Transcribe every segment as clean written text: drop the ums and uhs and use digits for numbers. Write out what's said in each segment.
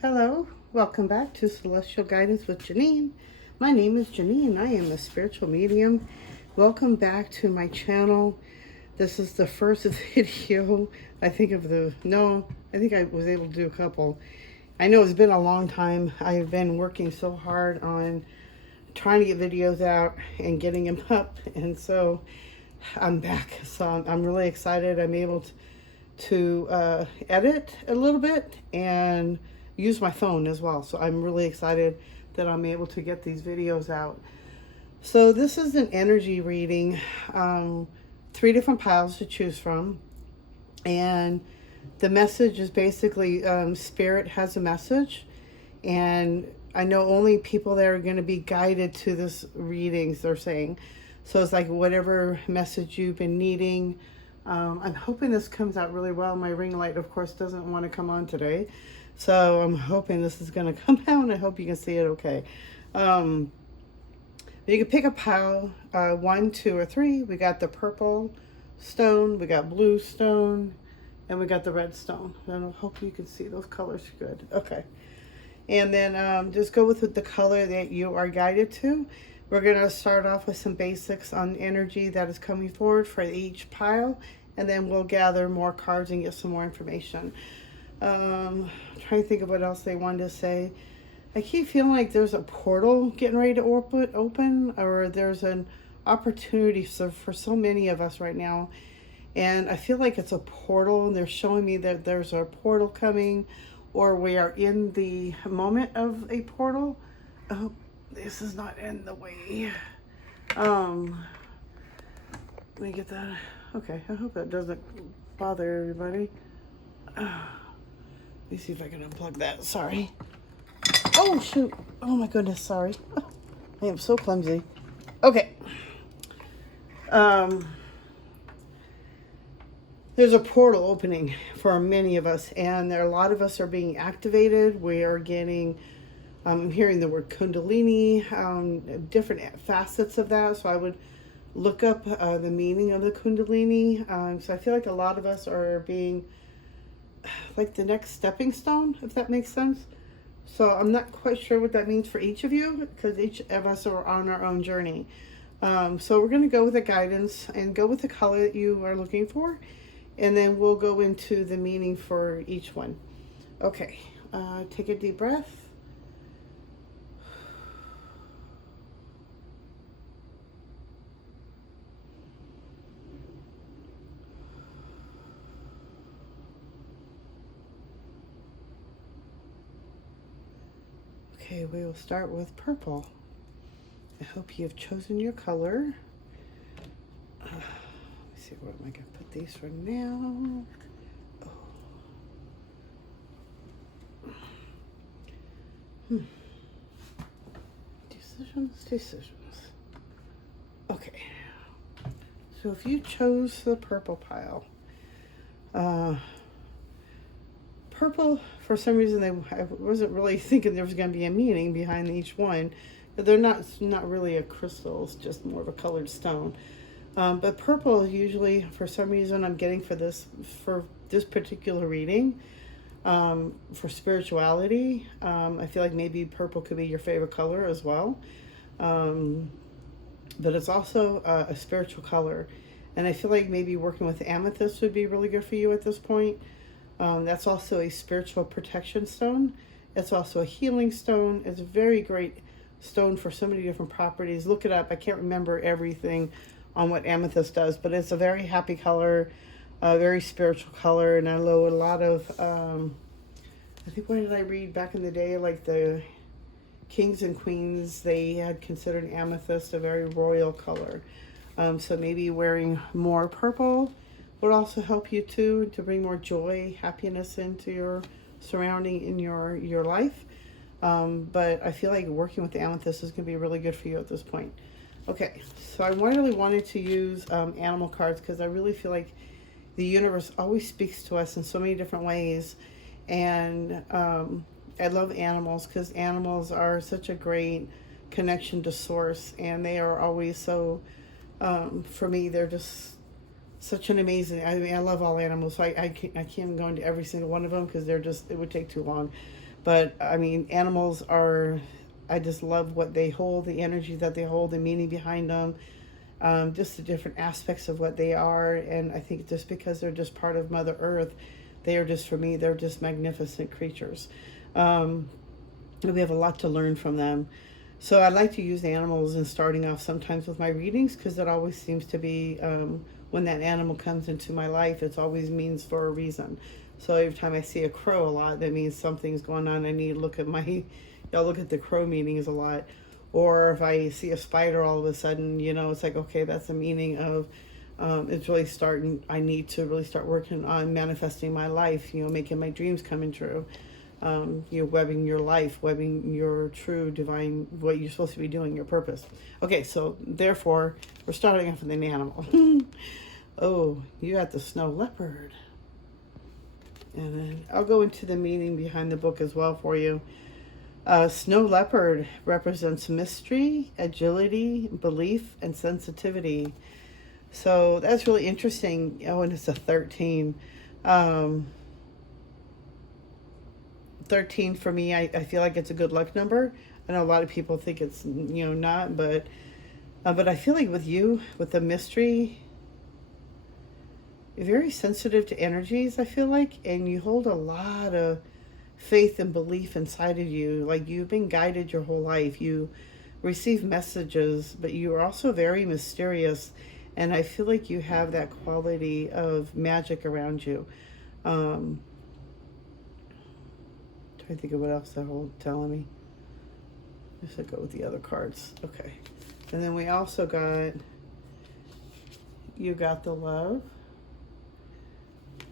Hello, welcome back to Celestial Guidance with Janine. My name is Janine. I am a spiritual medium. Welcome back to my channel. This is the first video, I think I think I was able to do a couple. I know it's been a long time. I've been working so hard on trying to get videos out and getting them up, and so I'm back. So I'm really excited. I'm able to edit a little bit and use my phone as well. So I'm really excited that I'm able to get these videos out. So this is an energy reading, 3 different piles to choose from. And the message is basically Spirit has a message. And I know only people that are going to be guided to this readings they're saying. So it's like whatever message you've been needing. I'm hoping this comes out really well. My ring light, of course, doesn't want to come on today. So I'm hoping this is going to come out, and I hope you can see it okay. You can pick a pile, 1, 2, or 3. We got the purple stone, we got blue stone, and we got the red stone. And I hope you can see those colors good. Okay. And then just go with the color that you are guided to. We're going to start off with some basics on energy that is coming forward for each pile, and then we'll gather more cards and get some more information. Trying to think of what else they wanted to say. I keep feeling like there's a portal getting ready to open, or there's an opportunity for so many of us right now. And I feel like it's a portal, and they're showing me that there's a portal coming, or we are in the moment of a portal. Oh, this is not in the way. Let me get that. Okay, I hope that doesn't bother everybody. Let me see if I can unplug that. Sorry. Oh, shoot. Oh, my goodness. Sorry. I am so clumsy. Okay. There's a portal opening for many of us, and a lot of us are being activated. We are getting, I'm hearing the word Kundalini, different facets of that. So I would look up the meaning of the Kundalini. So I feel like a lot of us are being like the next stepping stone, if that makes sense. So I'm not quite sure what that means for each of you, because each of us are on our own journey. So we're going to go with the guidance and go with the color that you are looking for, and then we'll go into the meaning for each one. Okay, take a deep breath. Okay, we will start with purple. I hope you have chosen your color. Let me see, where am I going to put these for now? Oh. Decisions. Okay. So if you chose the purple pile, purple, for some reason, I wasn't really thinking there was going to be a meaning behind each one. But they're not really a crystal, it's just more of a colored stone. But purple usually, for some reason, I'm getting for this particular reading, for spirituality. I feel like maybe purple could be your favorite color as well. But it's also a spiritual color. And I feel like maybe working with amethyst would be really good for you at this point. That's also a spiritual protection stone. It's also a healing stone. It's a very great stone for so many different properties. Look it up. I can't remember everything on what amethyst does, but it's a very happy color, a very spiritual color. And I know a lot of, I think, what did I read back in the day? Like the kings and queens, they had considered amethyst a very royal color. So maybe wearing more purple would also help you to bring more joy, happiness into your surrounding in your life. But I feel like working with the amethyst is going to be really good for you at this point. Okay, so I really wanted to use animal cards, because I really feel like the universe always speaks to us in so many different ways. And I love animals, because animals are such a great connection to source, and they are always so, for me, they're just such an amazing, I mean, I love all animals, so I can't go into every single one of them, because they're just, it would take too long. But I mean, animals are, I just love what they hold, the energy that they hold, the meaning behind them, just the different aspects of what they are. And I think just because they're just part of Mother Earth, they are just, for me, they're just magnificent creatures. Um, we have a lot to learn from them. So I like to use animals in starting off sometimes with my readings, because it always seems to be, when that animal comes into my life, it always means for a reason. So every time I see a crow a lot, that means something's going on. I need to look at my, I'll look at the crow meanings a lot. Or if I see a spider all of a sudden, it's like, okay, that's the meaning of, it's really starting, I need to really start working on manifesting my life, making my dreams coming true. Webbing your life, webbing your true divine, what you're supposed to be doing, your purpose. Okay, so therefore, we're starting off with an animal. Oh, you got the snow leopard. And then I'll go into the meaning behind the book as well for you. Snow leopard represents mystery, agility, belief, and sensitivity. So that's really interesting. Oh, and it's a 13. 13 for me, I feel like it's a good luck number. I know a lot of people think it's, not, but I feel like with you, with the mystery, you're very sensitive to energies, I feel like, and you hold a lot of faith and belief inside of you. Like, you've been guided your whole life. You receive messages, but you are also very mysterious, and I feel like you have that quality of magic around you. I think of what else they're telling me. Just to go with the other cards. Okay. And then we also got, you got the love.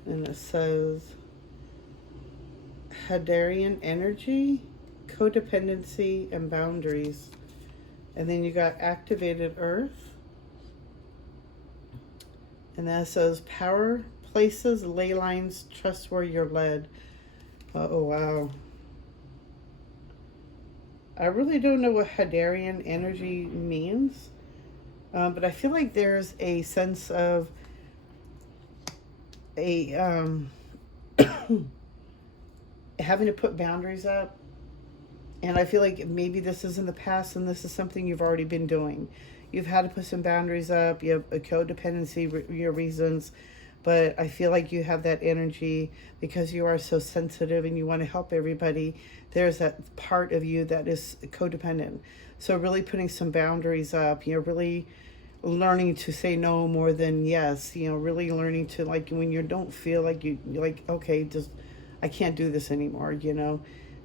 And it says, Hadarian energy, codependency, and boundaries. And then you got activated earth. And then it says, power, places, ley lines, trust where you're led. Oh, wow. I really don't know what Hadarian energy means, but I feel like there's a sense of a having to put boundaries up, and I feel like maybe this is in the past and this is something you've already been doing. You've had to put some boundaries up. You have a codependency, your reasons, but I feel like you have that energy because you are so sensitive and you want to help everybody. There's that part of you that is codependent. So really putting some boundaries up, really learning to say no more than yes, really learning to, like, when you don't feel like you're like, okay, just, I can't do this anymore,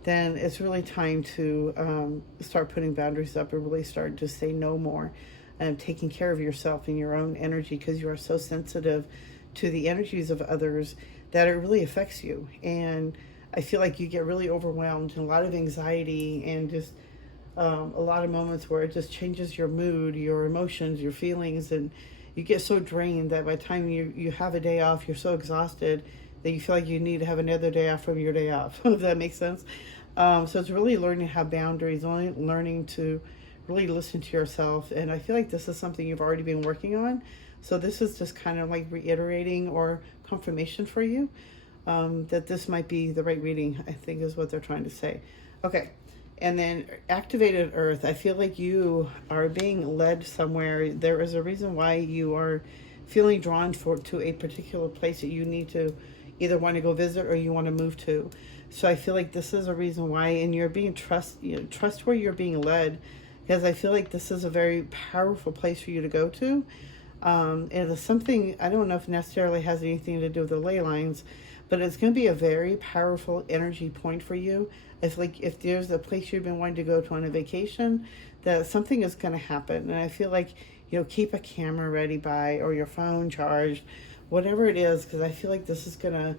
then it's really time to start putting boundaries up and really start to say no more, and taking care of yourself and your own energy, because you are so sensitive to the energies of others that it really affects you. And I feel like you get really overwhelmed and a lot of anxiety, and just a lot of moments where it just changes your mood, your emotions, your feelings, and you get so drained that by the time you have a day off, you're so exhausted that you feel like you need to have another day off from your day off. If that makes sense. So it's really learning to have boundaries, learning to really listen to yourself. And I feel like this is something you've already been working on. So this is just kind of like reiterating or confirmation for you, that this might be the right reading, I think is what they're trying to say. Okay. And then activated earth, I feel like you are being led somewhere. There is a reason why you are feeling drawn to a particular place that you need to either want to go visit or you want to move to. So I feel like this is a reason why, and you're being trust where you're being led, because I feel like this is a very powerful place for you to go to. And it's something, I don't know if necessarily has anything to do with the ley lines, but it's going to be a very powerful energy point for you. If there's a place you've been wanting to go to on a vacation, that something is going to happen. And I feel like, keep a camera ready by, or your phone charged, whatever it is, because I feel like this is going to,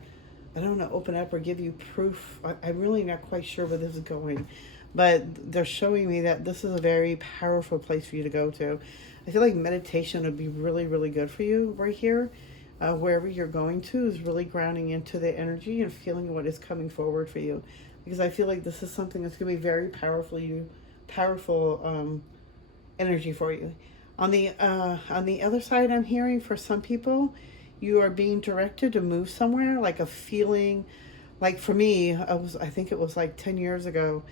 I don't know, open up or give you proof. I'm really not quite sure where this is going, but they're showing me that this is a very powerful place for you to go to. I feel like meditation would be really, really good for you right here. Wherever you're going to is really grounding into the energy and feeling what is coming forward for you. Because I feel like this is something that's going to be very powerful energy for you. On the other side, I'm hearing for some people, you are being directed to move somewhere, like a feeling, like for me, I think it was like 10 years ago,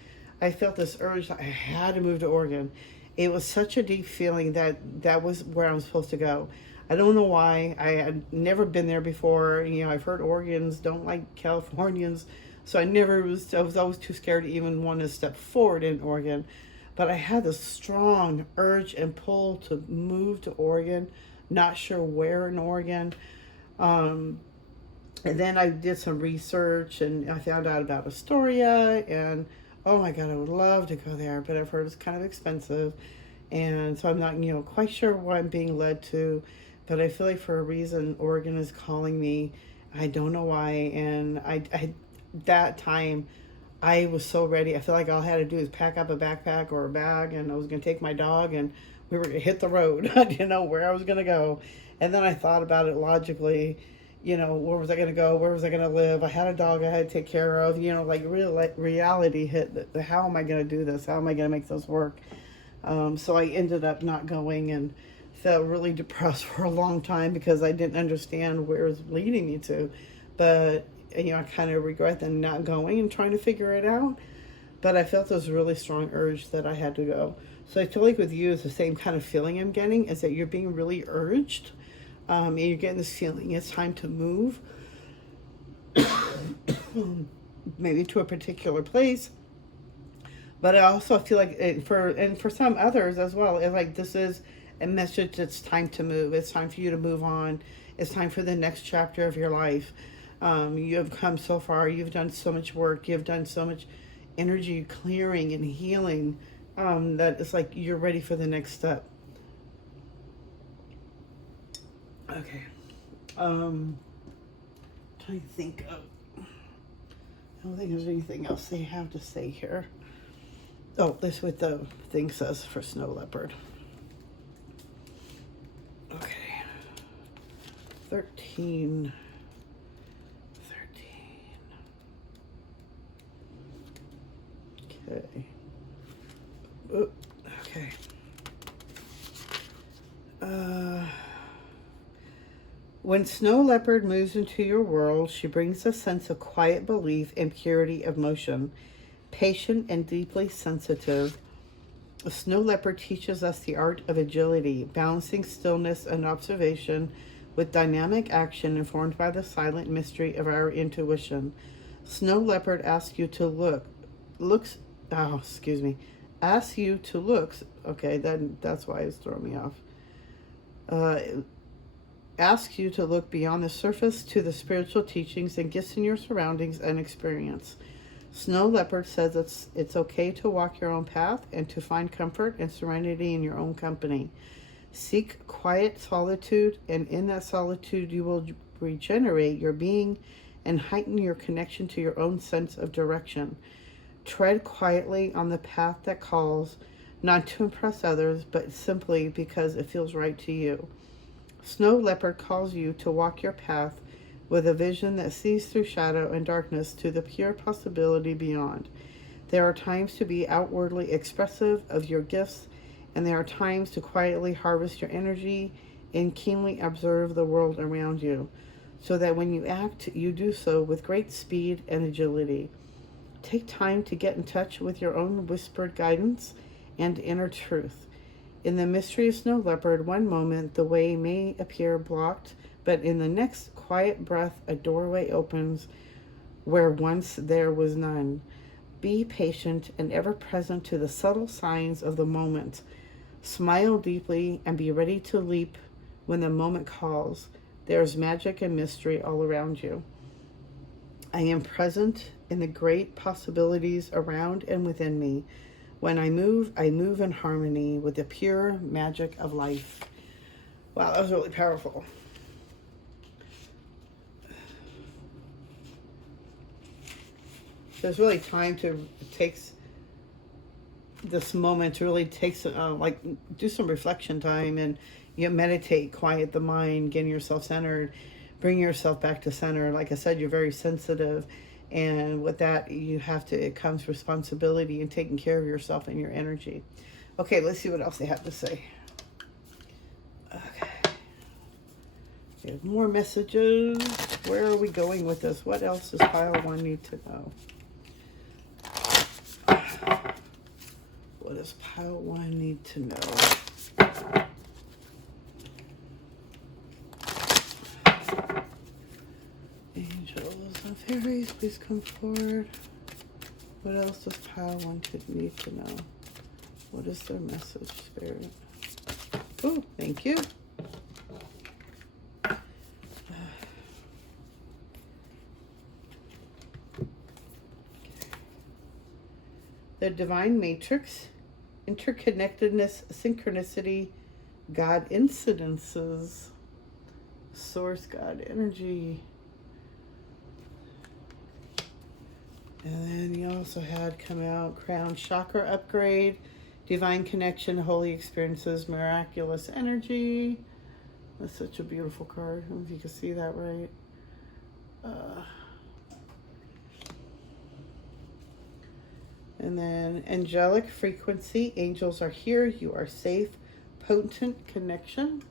I felt this urge that I had to move to Oregon. It was such a deep feeling that that was where I was supposed to go. I don't know why. I had never been there before. You know, I've heard Oregons don't like Californians, so I was always too scared to even want to step forward in Oregon. But I had this strong urge and pull to move to Oregon, not sure where in Oregon. Um, and then I did some research and I found out about Astoria, and oh my God, I would love to go there, but I've heard it's kind of expensive. And so I'm not, quite sure what I'm being led to, but I feel like for a reason Oregon is calling me. I don't know why. And that time I was so ready. I feel like all I had to do is pack up a backpack or a bag, and I was going to take my dog, and we were going to hit the road. I didn't know where I was going to go. And then I thought about it logically. Where was I going to go? Where was I going to live? I had a dog I had to take care of. Like reality hit. How am I going to do this? How am I going to make this work? So I ended up not going and felt really depressed for a long time because I didn't understand where it was leading me to. But, I kind of regret then not going and trying to figure it out. But I felt this really strong urge that I had to go. So I feel like with you, it's the same kind of feeling I'm getting, is that you're being really urged. And you're getting this feeling it's time to move, maybe to a particular place. But I also feel like for some others as well, it's like this is a message. It's time to move. It's time for you to move on. It's time for the next chapter of your life. You have come so far. You've done so much work. You've done so much energy clearing and healing, that it's like you're ready for the next step. Okay. Trying to think of. I don't think there's anything else they have to say here. Oh, this is what the thing says for snow leopard. Okay. 13. Okay. Oh, okay. When Snow Leopard moves into your world, she brings a sense of quiet belief and purity of motion. Patient and deeply sensitive, a Snow Leopard teaches us the art of agility, balancing stillness and observation with dynamic action informed by the silent mystery of our intuition. Snow Leopard asks you to okay, that's why it's throwing me off. Asks you to look beyond the surface to the spiritual teachings and gifts in your surroundings and experience. Snow Leopard says it's okay to walk your own path and to find comfort and serenity in your own company. Seek quiet solitude, and in that solitude you will regenerate your being and heighten your connection to your own sense of direction. Tread quietly on the path that calls, not to impress others, but simply because it feels right to you. Snow Leopard calls you to walk your path with a vision that sees through shadow and darkness to the pure possibility beyond. There are times to be outwardly expressive of your gifts, and there are times to quietly harvest your energy and keenly observe the world around you, so that when you act, you do so with great speed and agility. Take time to get in touch with your own whispered guidance and inner truth. In the mystery of Snow Leopard, one moment the way may appear blocked, but in the next quiet breath a doorway opens where once there was none. Be patient and ever present to the subtle signs of the moment. Smile deeply and be ready to leap when the moment calls. There is magic and mystery all around you. I am present in the great possibilities around and within me. When I move in harmony with the pure magic of life. Wow, that was really powerful. There's really time to takes this moment to really take some, do some reflection time, and meditate, quiet the mind, getting yourself centered, bring yourself back to center. Like I said, you're very sensitive. And with that, it comes responsibility and taking care of yourself and your energy. Okay, let's see what else they have to say. Okay. Okay, more messages. Where are we going with this? What else does pile 1 need to know? What does pile 1 need to know? Angels and fairies, please come forward. What else does pile 1 need to know? What is their message, Spirit? Oh, thank you. The divine matrix, interconnectedness, synchronicity, God incidences, source God energy. And then you also had come out crown chakra upgrade, divine connection, holy experiences, miraculous energy. That's such a beautiful card. I don't know if you can see that right. And then angelic frequency, angels are here, you are safe, potent connection.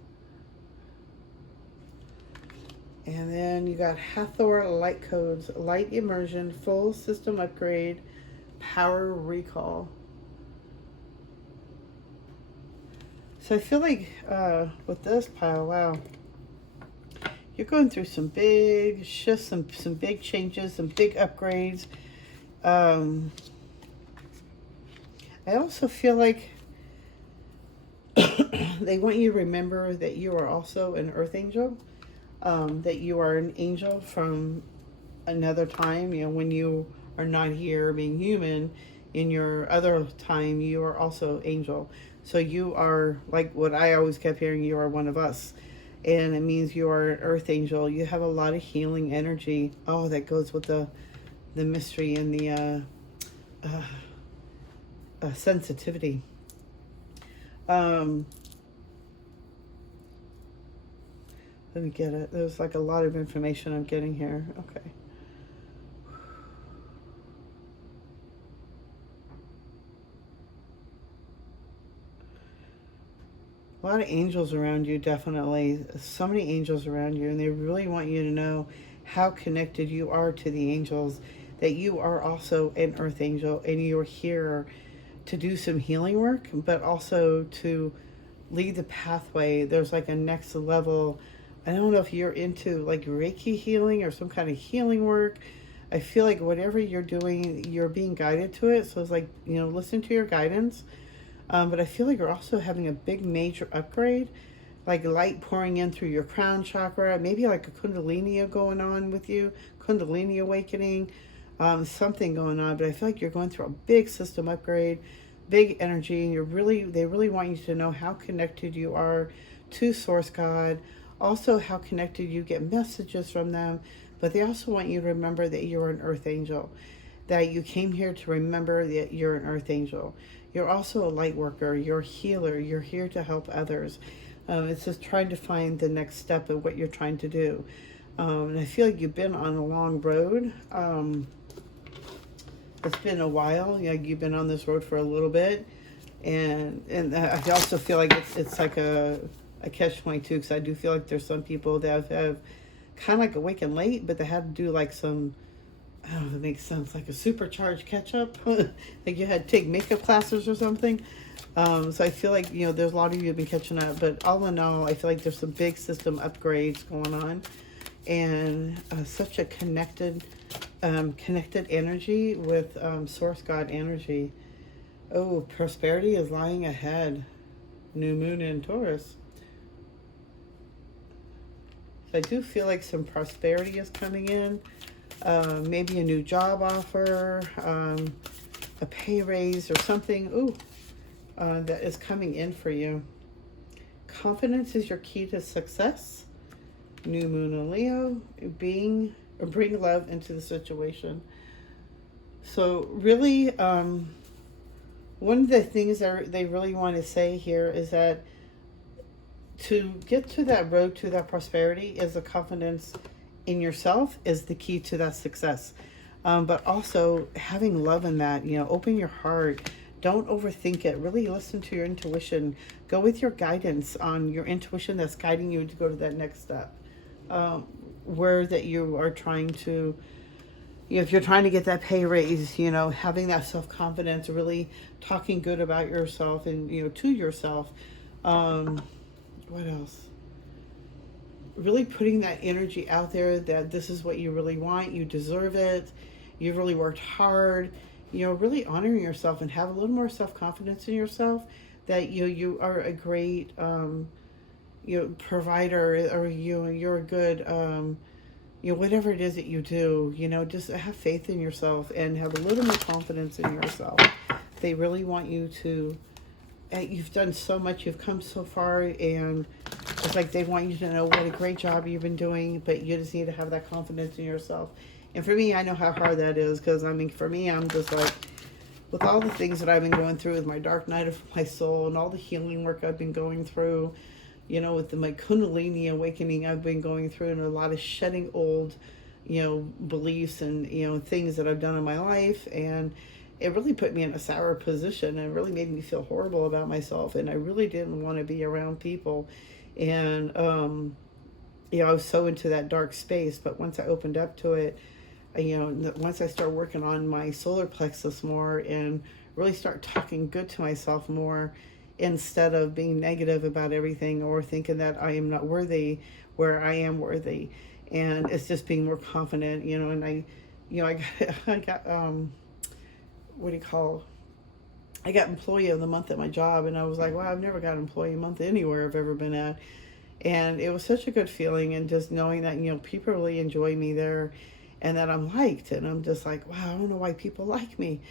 And then you got Hathor light codes, light immersion, full system upgrade, power recall. So I feel like with this pile, wow, you're going through some big shifts, some big changes, some big upgrades. I also feel like they want you to remember that you are also an earth angel, that you are an angel from another time, you know, when you are not here being human. In your other time, you are also angel. So you are, like what I always kept hearing, you are one of us. And it means you are an earth angel. You have a lot of healing energy. Oh, that goes with the mystery and the sensitivity. Let me get it. There's like a lot of information I'm getting here. Okay. A lot of angels around you, definitely. So many angels around you, and they really want you to know how connected you are to the angels, that you are also an earth angel, and you're here to do some healing work, but also to lead the pathway. There's like a next level. I don't know if you're into like Reiki healing or some kind of healing work. I feel like whatever you're doing, you're being guided to it. So it's like, you know, listen to your guidance. But I feel like you're also having a big major upgrade, like light pouring in through your crown chakra, maybe like a kundalini going on with you, kundalini awakening, something going on. But I feel like you're going through a big system upgrade, big energy, and they really want you to know how connected you are to Source God, also how connected you get messages from them. But they also want you to remember that you're an earth angel, that you came here to remember that you're an earth angel. You're also a light worker, you're a healer, you're here to help others. It's just trying to find the next step of what you're trying to do. And I feel like you've been on a long road. It's been a while. You know, you've been on this road for a little bit. And I also feel like it's like a catch-22, because I do feel like there's some people that have kind of like awakened late, but they had to do like some, I don't know if it makes sense, like a supercharged catch-up. Like you had to take makeup classes or something. So I feel like, you know, there's a lot of you have been catching up. But all in all, I feel like there's some big system upgrades going on. And such a connected energy with Source God energy. Oh, prosperity is lying ahead. New moon in Taurus. So I do feel like some prosperity is coming in. Maybe a new job offer, a pay raise or something that is coming in for you. Confidence is your key to success. New moon in Leo, bring love into the situation. So really, one of the things that they really want to say here is that to get to that road to that prosperity is the confidence in yourself is the key to that success. But also having love in that, you know, open your heart. Don't overthink it. Really listen to your intuition. Go with your guidance on your intuition that's guiding you to go to that next step. where that you are trying to, if you're trying to get that pay raise, having that self-confidence, really talking good about yourself and, to yourself. What else? Really putting that energy out there that this is what you really want, you deserve it, you've really worked hard, really honoring yourself and have a little more self-confidence in yourself that you are a great provider, or you're a good whatever it is that you do, just have faith in yourself and have a little more confidence in yourself. They really want you to, you've done so much, you've come so far, and it's like they want you to know what a great job you've been doing, but you just need to have that confidence in yourself. And for me, I know how hard that is, because for me, I'm just like, with all the things that I've been going through with my dark night of my soul and all the healing work I've been going through, with my Kundalini awakening I've been going through, and a lot of shedding old, beliefs and, things that I've done in my life. And it really put me in a sour position and really made me feel horrible about myself. And I really didn't want to be around people. And, I was so into that dark space. But once I opened up to it, once I start working on my solar plexus more and really start talking good to myself more, instead of being negative about everything or thinking that I am not worthy, where I am worthy. And it's just being more confident, and I got what do you call, I got employee of the month at my job, and I was like, wow, I've never got employee of the month anywhere I've ever been at. And it was such a good feeling, and just knowing that, people really enjoy me there and that I'm liked. And I'm just like, wow, I don't know why people like me.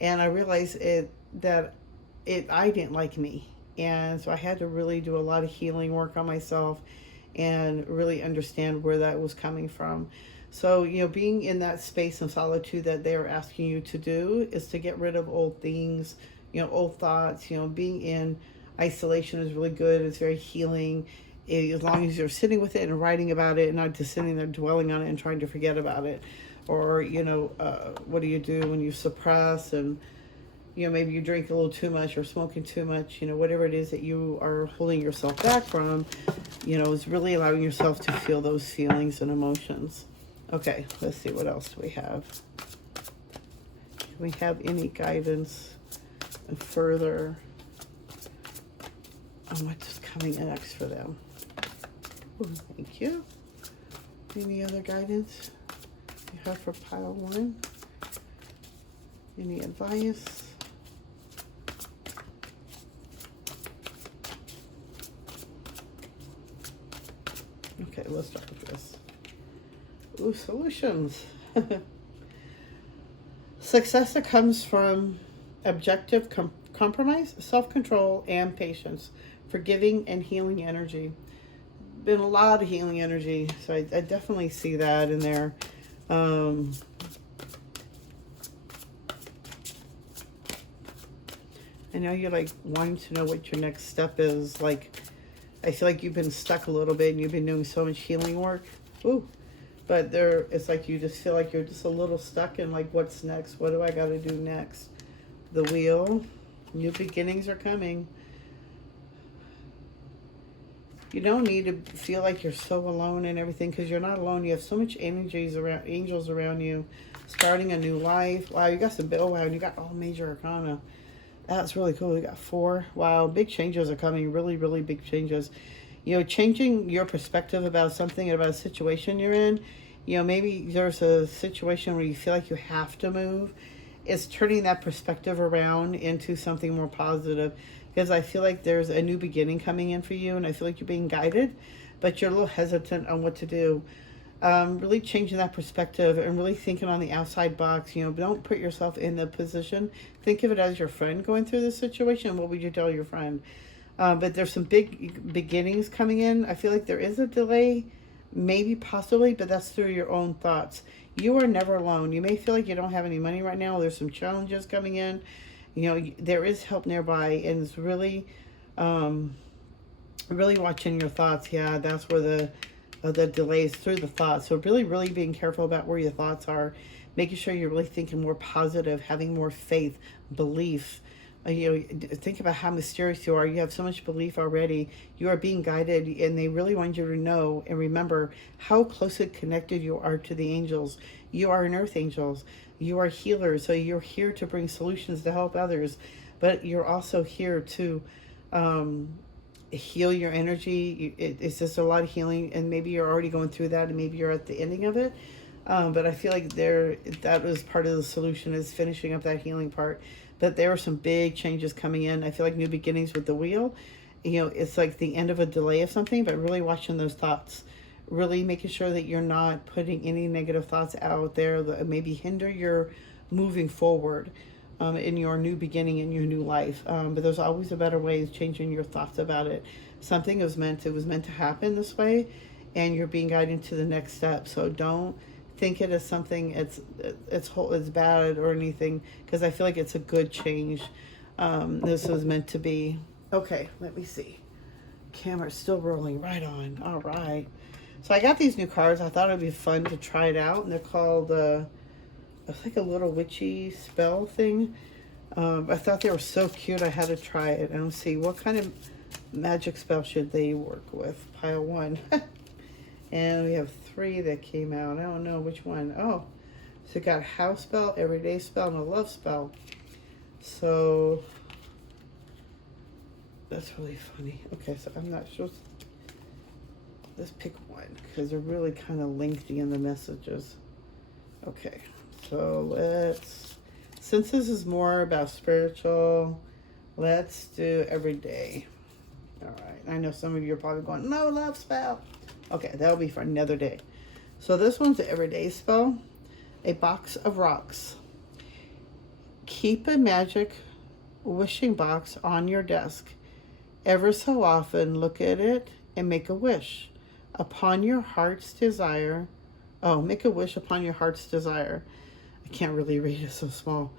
And I realized I didn't like me. And so I had to really do a lot of healing work on myself and really understand where that was coming from. So, being in that space of solitude that they are asking you to do is to get rid of old things, old thoughts. Being in isolation is really good. It's very healing, as long as you're sitting with it and writing about it and not just sitting there dwelling on it and trying to forget about it. Or, what do you do when you suppress and, maybe you drink a little too much or smoking too much, whatever it is that you are holding yourself back from, is really allowing yourself to feel those feelings and emotions. Okay, let's see, what else do we have? Do we have any guidance further on what's coming next for them? Ooh, thank you. Any other guidance you have for pile one? Any advice? Okay, let's start with this. Ooh, solutions. Success that comes from objective compromise, self-control, and patience, forgiving and healing energy. Been a lot of healing energy, so I definitely see that in there. I know you're like wanting to know what your next step is. Like, I feel like you've been stuck a little bit and you've been doing so much healing work. Ooh. But it's like you just feel like you're just a little stuck in like, what's next? What do I got to do next? The wheel. New beginnings are coming. You don't need to feel like you're so alone and everything, because you're not alone. You have so much angels around you, starting a new life. Wow, you got some, wow, you got all major arcana. That's really cool. We got 4. Wow, big changes are coming. Really, really big changes. Changing your perspective about something, about a situation you're in. Maybe there's a situation where you feel like you have to move. It's turning that perspective around into something more positive. Because I feel like there's a new beginning coming in for you, and I feel like you're being guided, but you're a little hesitant on what to do. Really changing that perspective and really thinking on the outside box. Don't put yourself in the position. Think of it as your friend going through this situation. What would you tell your friend? But there's some big beginnings coming in. I feel like there is a delay, maybe, possibly, but that's through your own thoughts. You are never alone. You may feel like you don't have any money right now. There's some challenges coming in. There is help nearby, and it's really, really watching your thoughts. Yeah, that's where the delays through the thoughts. So really, really being careful about where your thoughts are, making sure you're really thinking more positive, having more faith, belief, Think about how mysterious you are. You have so much belief already. You are being guided, and they really want you to know and remember how closely connected you are to the angels. You are an earth angels. You are healers, so you're here to bring solutions to help others, but you're also here to heal your energy. It's just a lot of healing, and maybe you're already going through that, and maybe you're at the ending of it. But I feel like that was part of the solution, is finishing up that healing part. But there are some big changes coming in. I feel like new beginnings with the wheel. It's like the end of a delay of something, but really watching those thoughts. Really making sure that you're not putting any negative thoughts out there that maybe hinder your moving forward in your new beginning, in your new life. But there's always a better way of changing your thoughts about it. Something was meant to happen this way, and you're being guided to the next step. So don't think it as something it's bad or anything, because I feel like it's a good change. This was meant to be. Okay, let me see. Camera's still rolling. Right on. All right. So I got these new cards. I thought it'd be fun to try it out, and they're called it's like a little witchy spell thing. I thought they were so cute. I had to try it and see what kind of magic spell should they work with. Pile 1. And we have 3 that came out. I don't know which one. Oh, so we got a house spell, everyday spell, and a love spell. So that's really funny. Okay, so I'm not sure. Let's pick one, because they're really kind of lengthy in the messages. Okay, so since this is more about spiritual, let's do everyday. All right, I know some of you are probably going, no, love spell. Okay, that'll be for another day. So this one's the everyday spell. A box of rocks. Keep a magic wishing box on your desk. Ever so often, look at it and make a wish upon your heart's desire. Oh, make a wish upon your heart's desire. I can't really read, it's so small.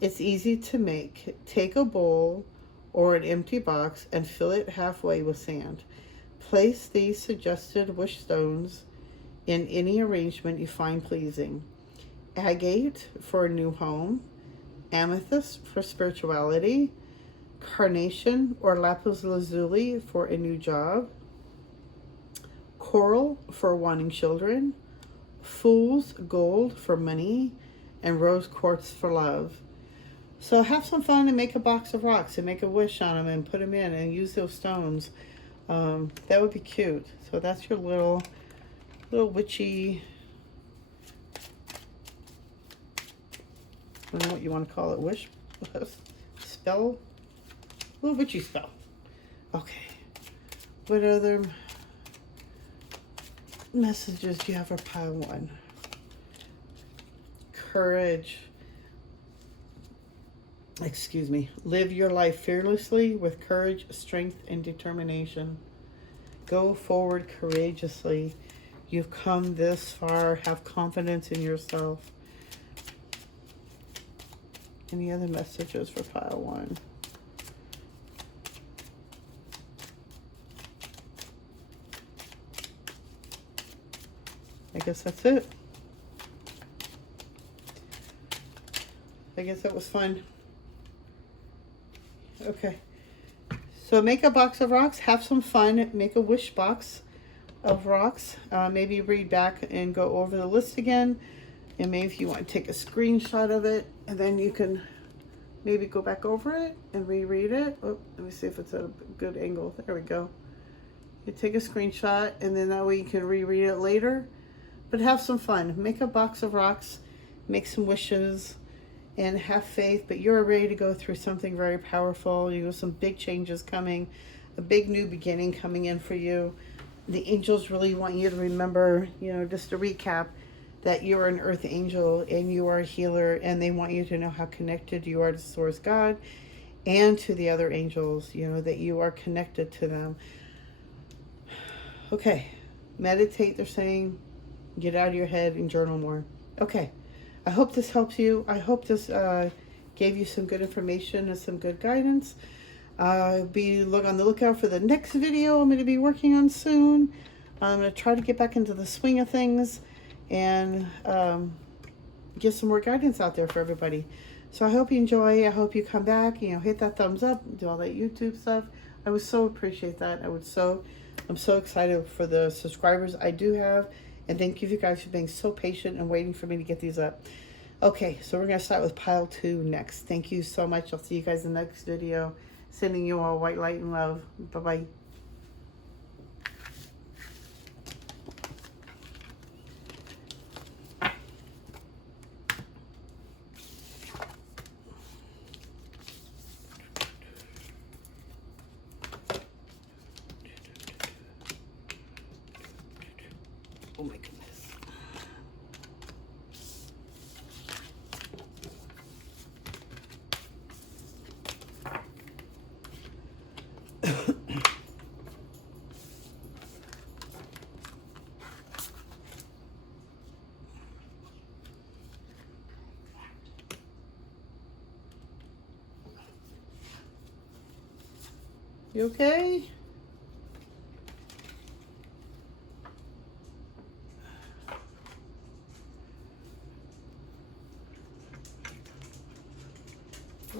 It's easy to make. Take a bowl or an empty box and fill it halfway with sand. Place these suggested wish stones in any arrangement you find pleasing. Agate for a new home, amethyst for spirituality, carnation or lapis lazuli for a new job, coral for wanting children, fool's gold for money, and rose quartz for love. So have some fun and make a box of rocks and make a wish on them and put them in and use those stones. That would be cute. So that's your little witchy, I don't know what you want to call it, wish spell, little witchy spell. Okay, what other messages do you have for pile 1? Courage. Excuse me. Live your life fearlessly with courage, strength, and determination. Go forward courageously. You've come this far. Have confidence in yourself. Any other messages for pile 1? I guess that's it. I guess that was fun. Okay, so make a box of rocks, have some fun, make a wish box of rocks. Maybe read back and go over the list again, and maybe if you want to take a screenshot of it, and then you can maybe go back over it and reread it. Oh, let me see if it's at a good angle. There we go. You take a screenshot, and then that way you can reread it later. But have some fun. Make a box of rocks, make some wishes, and have faith. But you're ready to go through something very powerful. You have some big changes coming, a big new beginning coming in for you. The angels really want you to remember, just to recap, that you're an earth angel and you are a healer, and they want you to know how connected you are to Source God and to the other angels, that you are connected to them. Okay, meditate, they're saying. Get out of your head and journal more. Okay, I hope this helps you. I hope this gave you some good information and some good guidance. Look on the lookout for the next video I'm going to be working on soon. I'm going to try to get back into the swing of things and get some more guidance out there for everybody. So I hope you enjoy. I hope you come back, hit that thumbs up, do all that YouTube stuff. I would so appreciate that. I'm so excited for the subscribers I do have. And thank you guys for being so patient and waiting for me to get these up. Okay, so we're going to start with pile 2 next. Thank you so much. I'll see you guys in the next video. Sending you all white light and love. Bye-bye. Oh my goodness. You okay?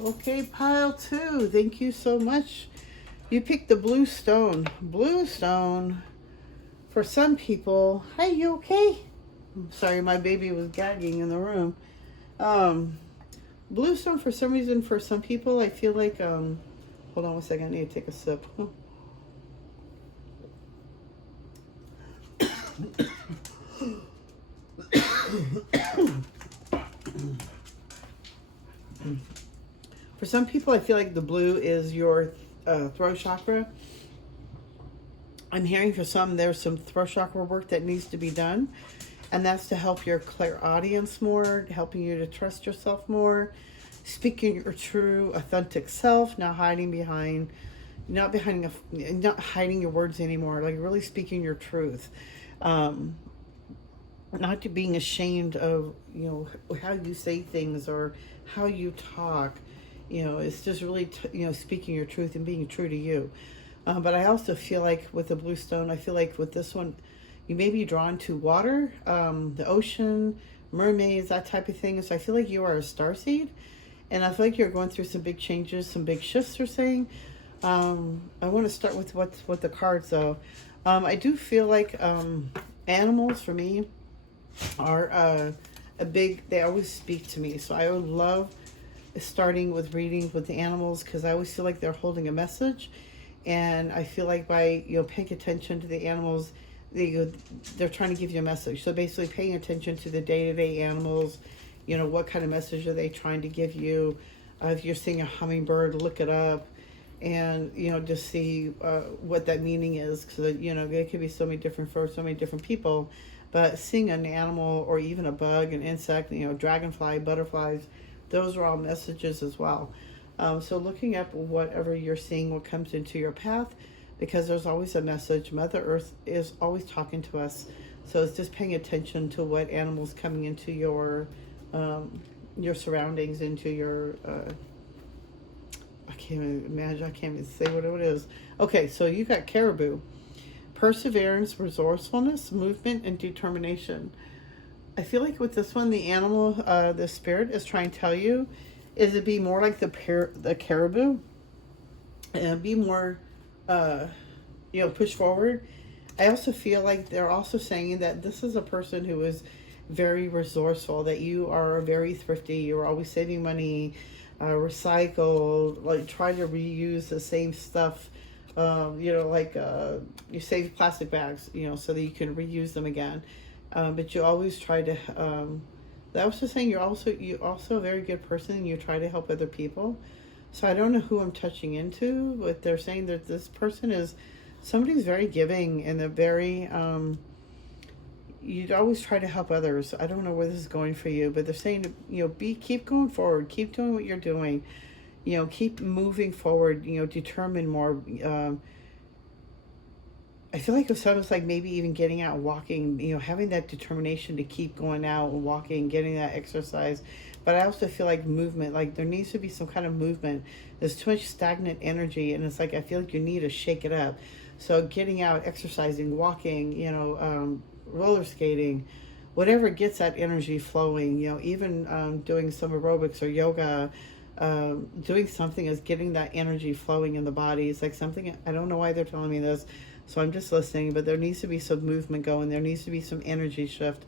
Okay, pile 2. Thank you so much. You picked the blue stone. Blue stone. For some people, hey, you okay? I'm sorry, my baby was gagging in the room. Blue stone, for some reason, for some people, I feel like, hold on one second, I need to take a sip. For some people, I feel like the blue is your throat chakra. I'm hearing for some, there's some throat chakra work that needs to be done. And that's to help your clairaudience more, helping you to trust yourself more, speaking your true, authentic self, not hiding not hiding your words anymore, like really speaking your truth. Not to being ashamed of, how you say things or how you talk. It's just really, speaking your truth and being true to you. But I also feel like with the blue stone, I feel like with this one, you may be drawn to water, the ocean, mermaids, that type of thing. So I feel like you are a starseed. And I feel like you're going through some big changes, some big shifts, they're saying. I want to start with what the cards, though. I do feel like animals, for me, are they always speak to me. So I would love starting with readings with the animals, because I always feel like they're holding a message. And I feel like by paying attention to the animals, they're trying to give you a message. So basically paying attention to the day-to-day animals, what kind of message are they trying to give you. If you're seeing a hummingbird, look it up and just see what that meaning is, because it could be so many different for so many different people. But seeing an animal or even a bug, an insect, dragonfly, butterflies, those are all messages as well. So looking up whatever you're seeing, what comes into your path, because there's always a message. Mother Earth is always talking to us. So it's just paying attention to what animals coming into your surroundings, into your, I can't even say what it is. Okay, so you got caribou. Perseverance, resourcefulness, movement, and determination. I feel like with this one, the animal, the spirit is trying to tell you, is to be more like the caribou, and be more, push forward. I also feel like they're also saying that this is a person who is very resourceful, that you are very thrifty, you're always saving money, recycle, like try to reuse the same stuff, you save plastic bags, so that you can reuse them again. But you always try to, I was just saying you're also a very good person, and you try to help other people. So I don't know who I'm touching into, but they're saying that this person is somebody who's very giving, and they're very, you'd always try to help others. I don't know where this is going for you, but they're saying, keep going forward, keep doing what you're doing, keep moving forward, determine more. I feel like if someone's like maybe even getting out and walking, having that determination to keep going out and walking, getting that exercise. But I also feel like movement, like there needs to be some kind of movement. There's too much stagnant energy, and it's like I feel like you need to shake it up. So getting out, exercising, walking, roller skating, whatever gets that energy flowing, even doing some aerobics or yoga, doing something is getting that energy flowing in the body. It's like something, I don't know why they're telling me this, so I'm just listening, but there needs to be some movement going. There needs to be some energy shift.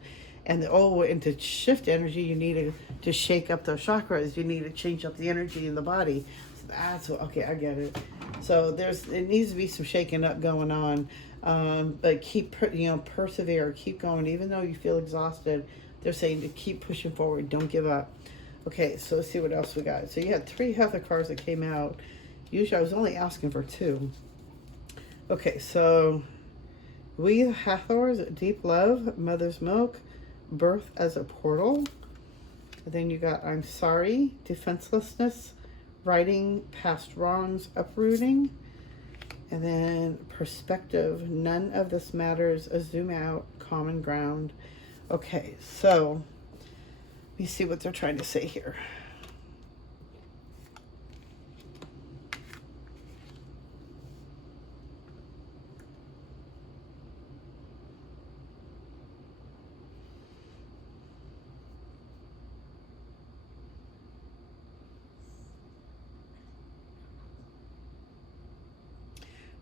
And to shift energy, you need to shake up those chakras. You need to change up the energy in the body. So that's what, okay, I get it. So it needs to be some shaking up going on. But persevere, keep going. Even though you feel exhausted, they're saying to keep pushing forward. Don't give up. Okay, so let's see what else we got. So you had 3 Heather cards that came out. Usually I was only asking for 2. Okay, so we the Hathors, deep love, mother's milk, birth as a portal. And then you got I'm sorry, defenselessness, righting past wrongs, uprooting. And then perspective, none of this matters, a zoom out, common ground. Okay, so let me see what they're trying to say here.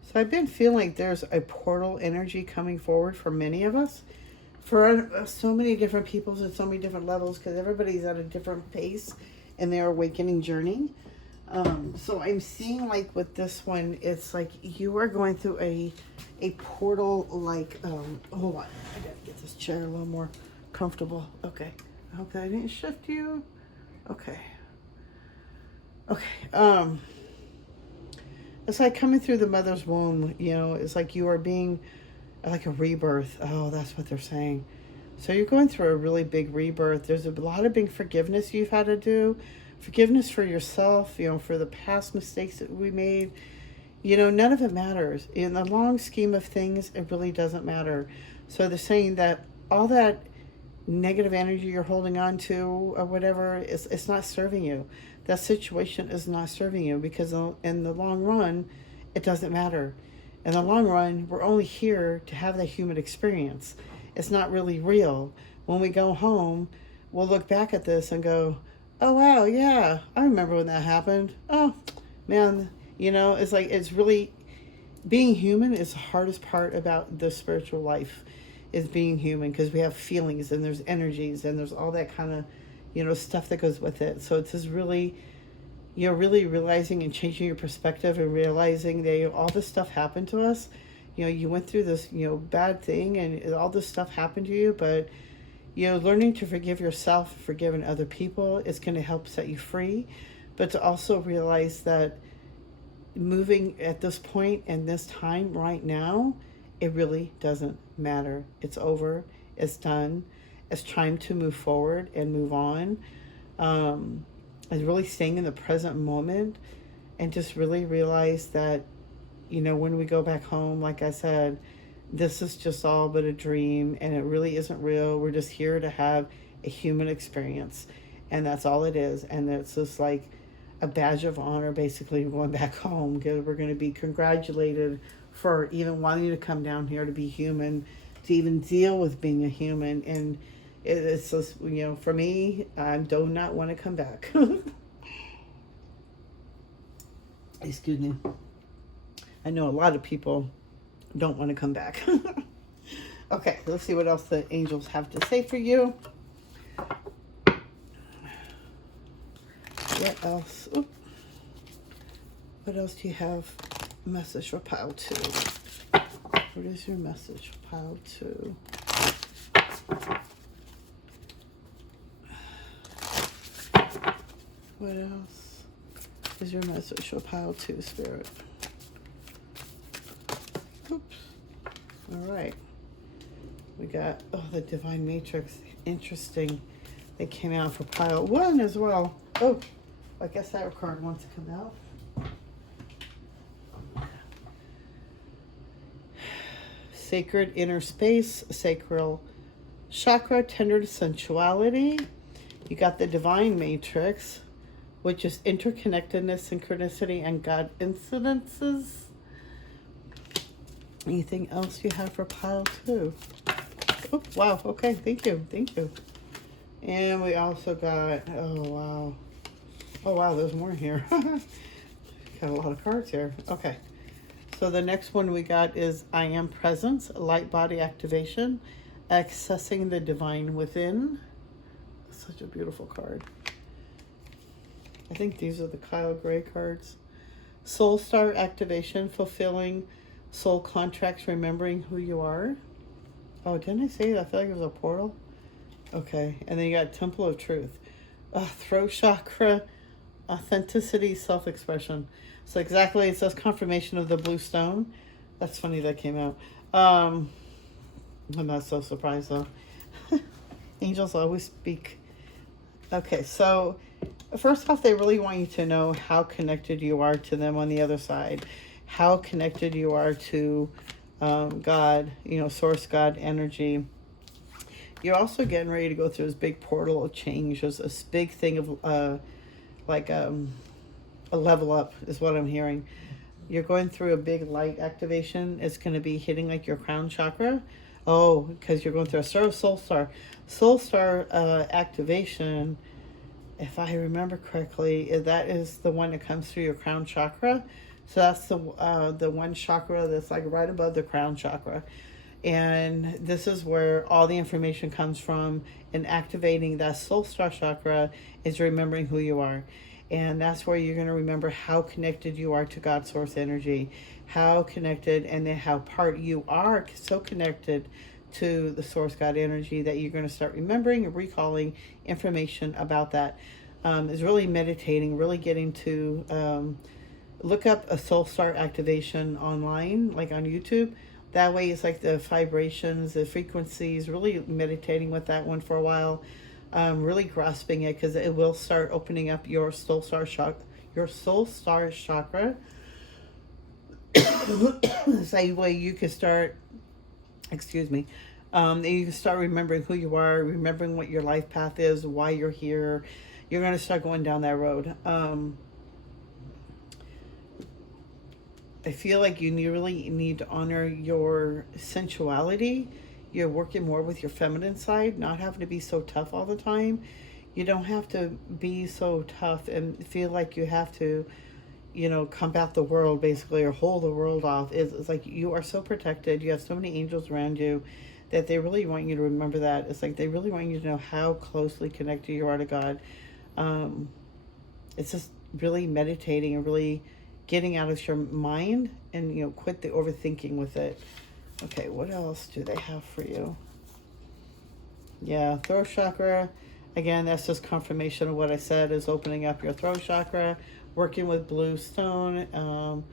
So I've been feeling like there's a portal energy coming forward for many of us, for so many different peoples at so many different levels, because everybody's at a different pace in their awakening journey. So I'm seeing like with this one, it's like you are going through a portal, like, hold on, I gotta get this chair a little more comfortable. Okay, I hope that I didn't shift you. Okay. It's like coming through the mother's womb, it's like you are being like a rebirth. Oh, that's what they're saying. So you're going through a really big rebirth. There's a lot of big forgiveness you've had to do. Forgiveness for yourself, for the past mistakes that we made. None of it matters. In the long scheme of things, it really doesn't matter. So they're saying that all that negative energy you're holding on to or whatever, it's not serving you. That situation is not serving you, because in the long run, it doesn't matter. In the long run, we're only here to have the human experience. It's not really real. When we go home, we'll look back at this and go, oh, wow, yeah, I remember when that happened. Oh, man, it's like, it's really, being human is the hardest part about the spiritual life, is being human, because we have feelings and there's energies and there's all that kind of, stuff that goes with it. So it's just really, really realizing and changing your perspective and realizing that all this stuff happened to us. You went through this, bad thing, and all this stuff happened to you, but, learning to forgive yourself, forgiving other people, is going to help set you free. But to also realize that moving at this point and this time right now, it really doesn't matter. It's over. It's done. It's time to move forward and move on. And really staying in the present moment, and just really realize that, when we go back home, like I said, this is just all but a dream, and it really isn't real. We're just here to have a human experience, and that's all it is. And it's just like a badge of honor, basically, going back home, because we're going to be congratulated for even wanting to come down here to be human, to even deal with being a human. And it's just, for me, I do not want to come back. Excuse me. I know a lot of people don't want to come back. Okay, let's see what else the angels have to say for you. What else? Oop. What else do you have? Message for pile 2. What is your message for pile 2? What else is your message for pile 2, Spirit? Oops. All right. We got, the Divine Matrix. Interesting. They came out for pile 1 as well. Oh, I guess that card wants to come out. Sacred inner space, sacral chakra, tender sensuality. You got the Divine Matrix, which is interconnectedness, synchronicity, and God incidences. Anything else you have for pile 2? Oh, wow. Okay. Thank you. Thank you. And we also got, oh, wow, there's more here. Got a lot of cards here. Okay. So the next one we got is I Am Presence, Light Body Activation, Accessing the Divine Within. Such a beautiful card. I think these are the Kyle Gray cards. Soul Star Activation, Fulfilling Soul Contracts, Remembering Who You Are. Oh, didn't I say that? I feel like it was a portal. Okay. And then you got Temple of Truth. Throat Chakra, Authenticity, Self-Expression. So exactly, it says confirmation of the blue stone. That's funny that came out. I'm not so surprised though. Angels always speak. Okay, so first off, they really want you to know how connected you are to them on the other side. How connected you are to God, source God energy. You're also getting ready to go through this big portal of change. There's this big thing of a level up is what I'm hearing. You're going through a big light activation. It's going to be hitting like your crown chakra. Oh, because you're going through a soul star activation. If I remember correctly, that is the one that comes through your crown chakra. So that's the one chakra that's like right above the crown chakra. And this is where all the information comes from. And activating that soul star chakra is remembering who you are. And that's where you're going to remember how connected you are to God's source energy, how connected, and then how part you are so connected to the source God energy that you're going to start remembering and recalling information about that. Is really meditating, really getting to look up a soul star activation online, like on YouTube. That way it's like the vibrations, the frequencies, really meditating with that one for a while. Really grasping it, because it will start opening up your soul star chakra. Same way you can start, you can start remembering who you are, remembering what your life path is, why you're here. You're going to start going down that road. I feel like you really need to honor your sensuality. You're working more with your feminine side, not having to be so tough all the time. You don't have to be so tough and feel like you have to, combat the world basically, or hold the world off. It's like you are so protected. You have so many angels around you that they really want you to remember that. It's like they really want you to know how closely connected you are to God. It's just really meditating and really getting out of your mind and, quit the overthinking with it. Okay, what else do they have for you? Yeah, throat chakra. Again, that's just confirmation of what I said, is opening up your throat chakra, working with blue stone,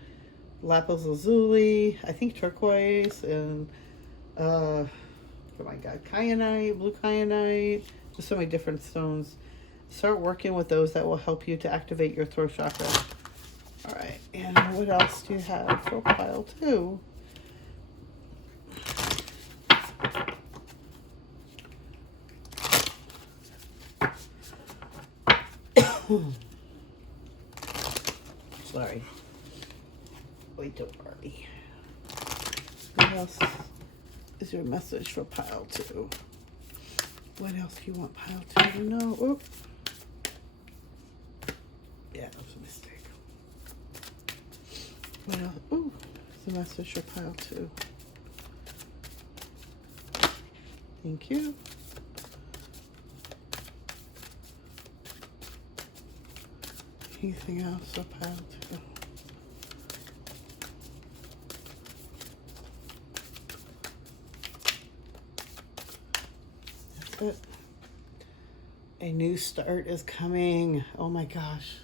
lapis lazuli, I think turquoise, and, oh my God, kyanite, blue kyanite. There's so many different stones. Start working with those that will help you to activate your throat chakra. All right, and what else do you have for pile 2? Sorry. Wait, don't worry. What else is your message for pile 2? What else do you want pile 2 to know? Oop. Yeah, that was a mistake. What else? Ooh, it's a message for pile 2. Thank you. Anything else for pile 2? That's it. A new start is coming. Oh my gosh.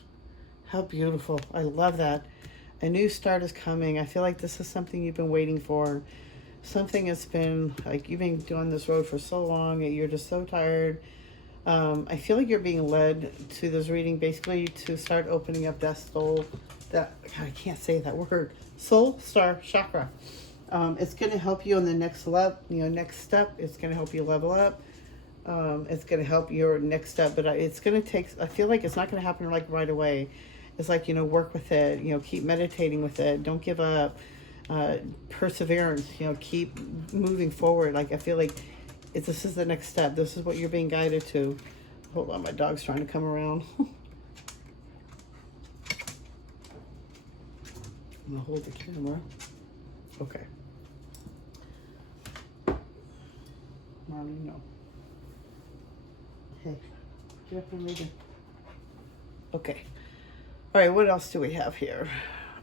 How beautiful. I love that. A new start is coming. I feel like this is something you've been waiting for. Something that's been, like, you've been doing this road for so long and you're just so tired. I feel like you're being led to this reading basically to start opening up that I can't say that word, soul star chakra. It's going to help you on the next next step. It's going to help you level up. It's going to help your next step, but it's going to take, I feel like it's not going to happen like right away. It's like, work with it, keep meditating with it. Don't give up. Perseverance, keep moving forward. Like, I feel like This is the next step. This is what you're being guided to. Hold on, my dog's trying to come around. I'm gonna hold the camera. Okay. Mommy, no. Hey, get up and read. Okay. All right, what else do we have here?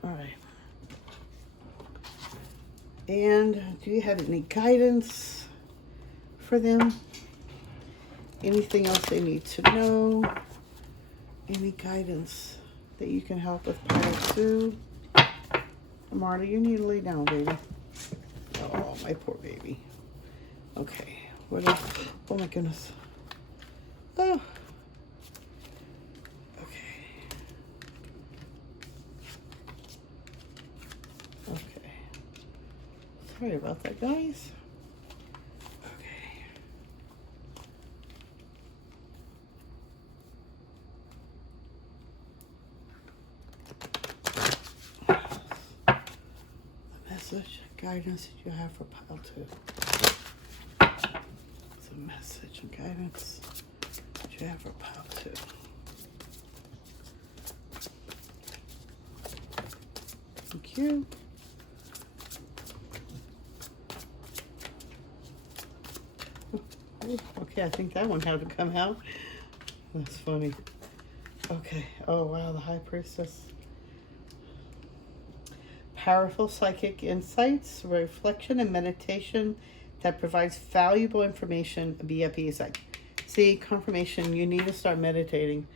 All right. And do you have any guidance for them? Anything else they need to know? Any guidance that you can help with pile 2? Marta, you need to lay down, baby. Oh, my poor baby. Okay. What else? Oh, my goodness. Oh. Okay. Okay. Sorry about that, guys. Guidance that you have for pile 2. It's a message and guidance that you have for pile 2. Thank you. Okay, I think that one had to come out. That's funny. Okay. Oh, wow, the High Priestess. Powerful psychic insights, reflection, and meditation that provides valuable information via PSI. See, confirmation, you need to start meditating.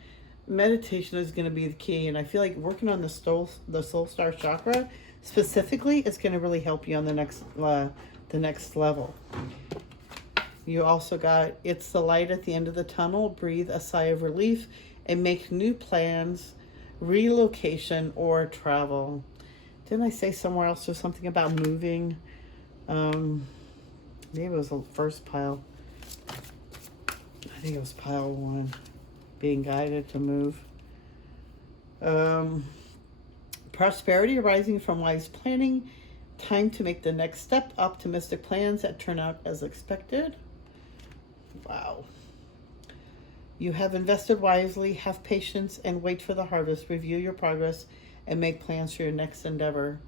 Meditation is going to be the key, and I feel like working on the soul star chakra specifically is going to really help you on the next level. You also got, it's the light at the end of the tunnel. Breathe a sigh of relief and make new plans, relocation, or travel. Didn't I say somewhere else there's something about moving? Maybe it was the first pile. I think it was pile 1. Being guided to move. Prosperity arising from wise planning. Time to make the next step. Optimistic plans that turn out as expected. Wow. You have invested wisely. Have patience and wait for the harvest. Review your progress and make plans for your next endeavor.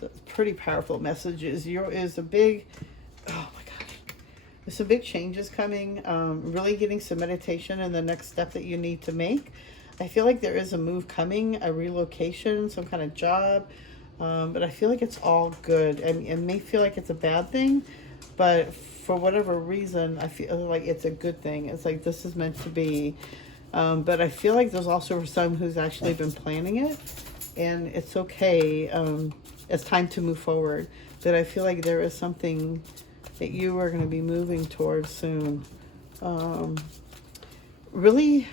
So it's pretty powerful messages. There's some big changes coming. Really getting some meditation in the next step that you need to make. I feel like there is a move coming, a relocation, some kind of job. But I feel like it's all good. And it may feel like it's a bad thing, but for whatever reason, I feel like it's a good thing. It's like this is meant to be. But I feel like there's also some who's actually been planning it. And it's okay. It's time to move forward. But I feel like there is something that you are going to be moving towards soon. Really,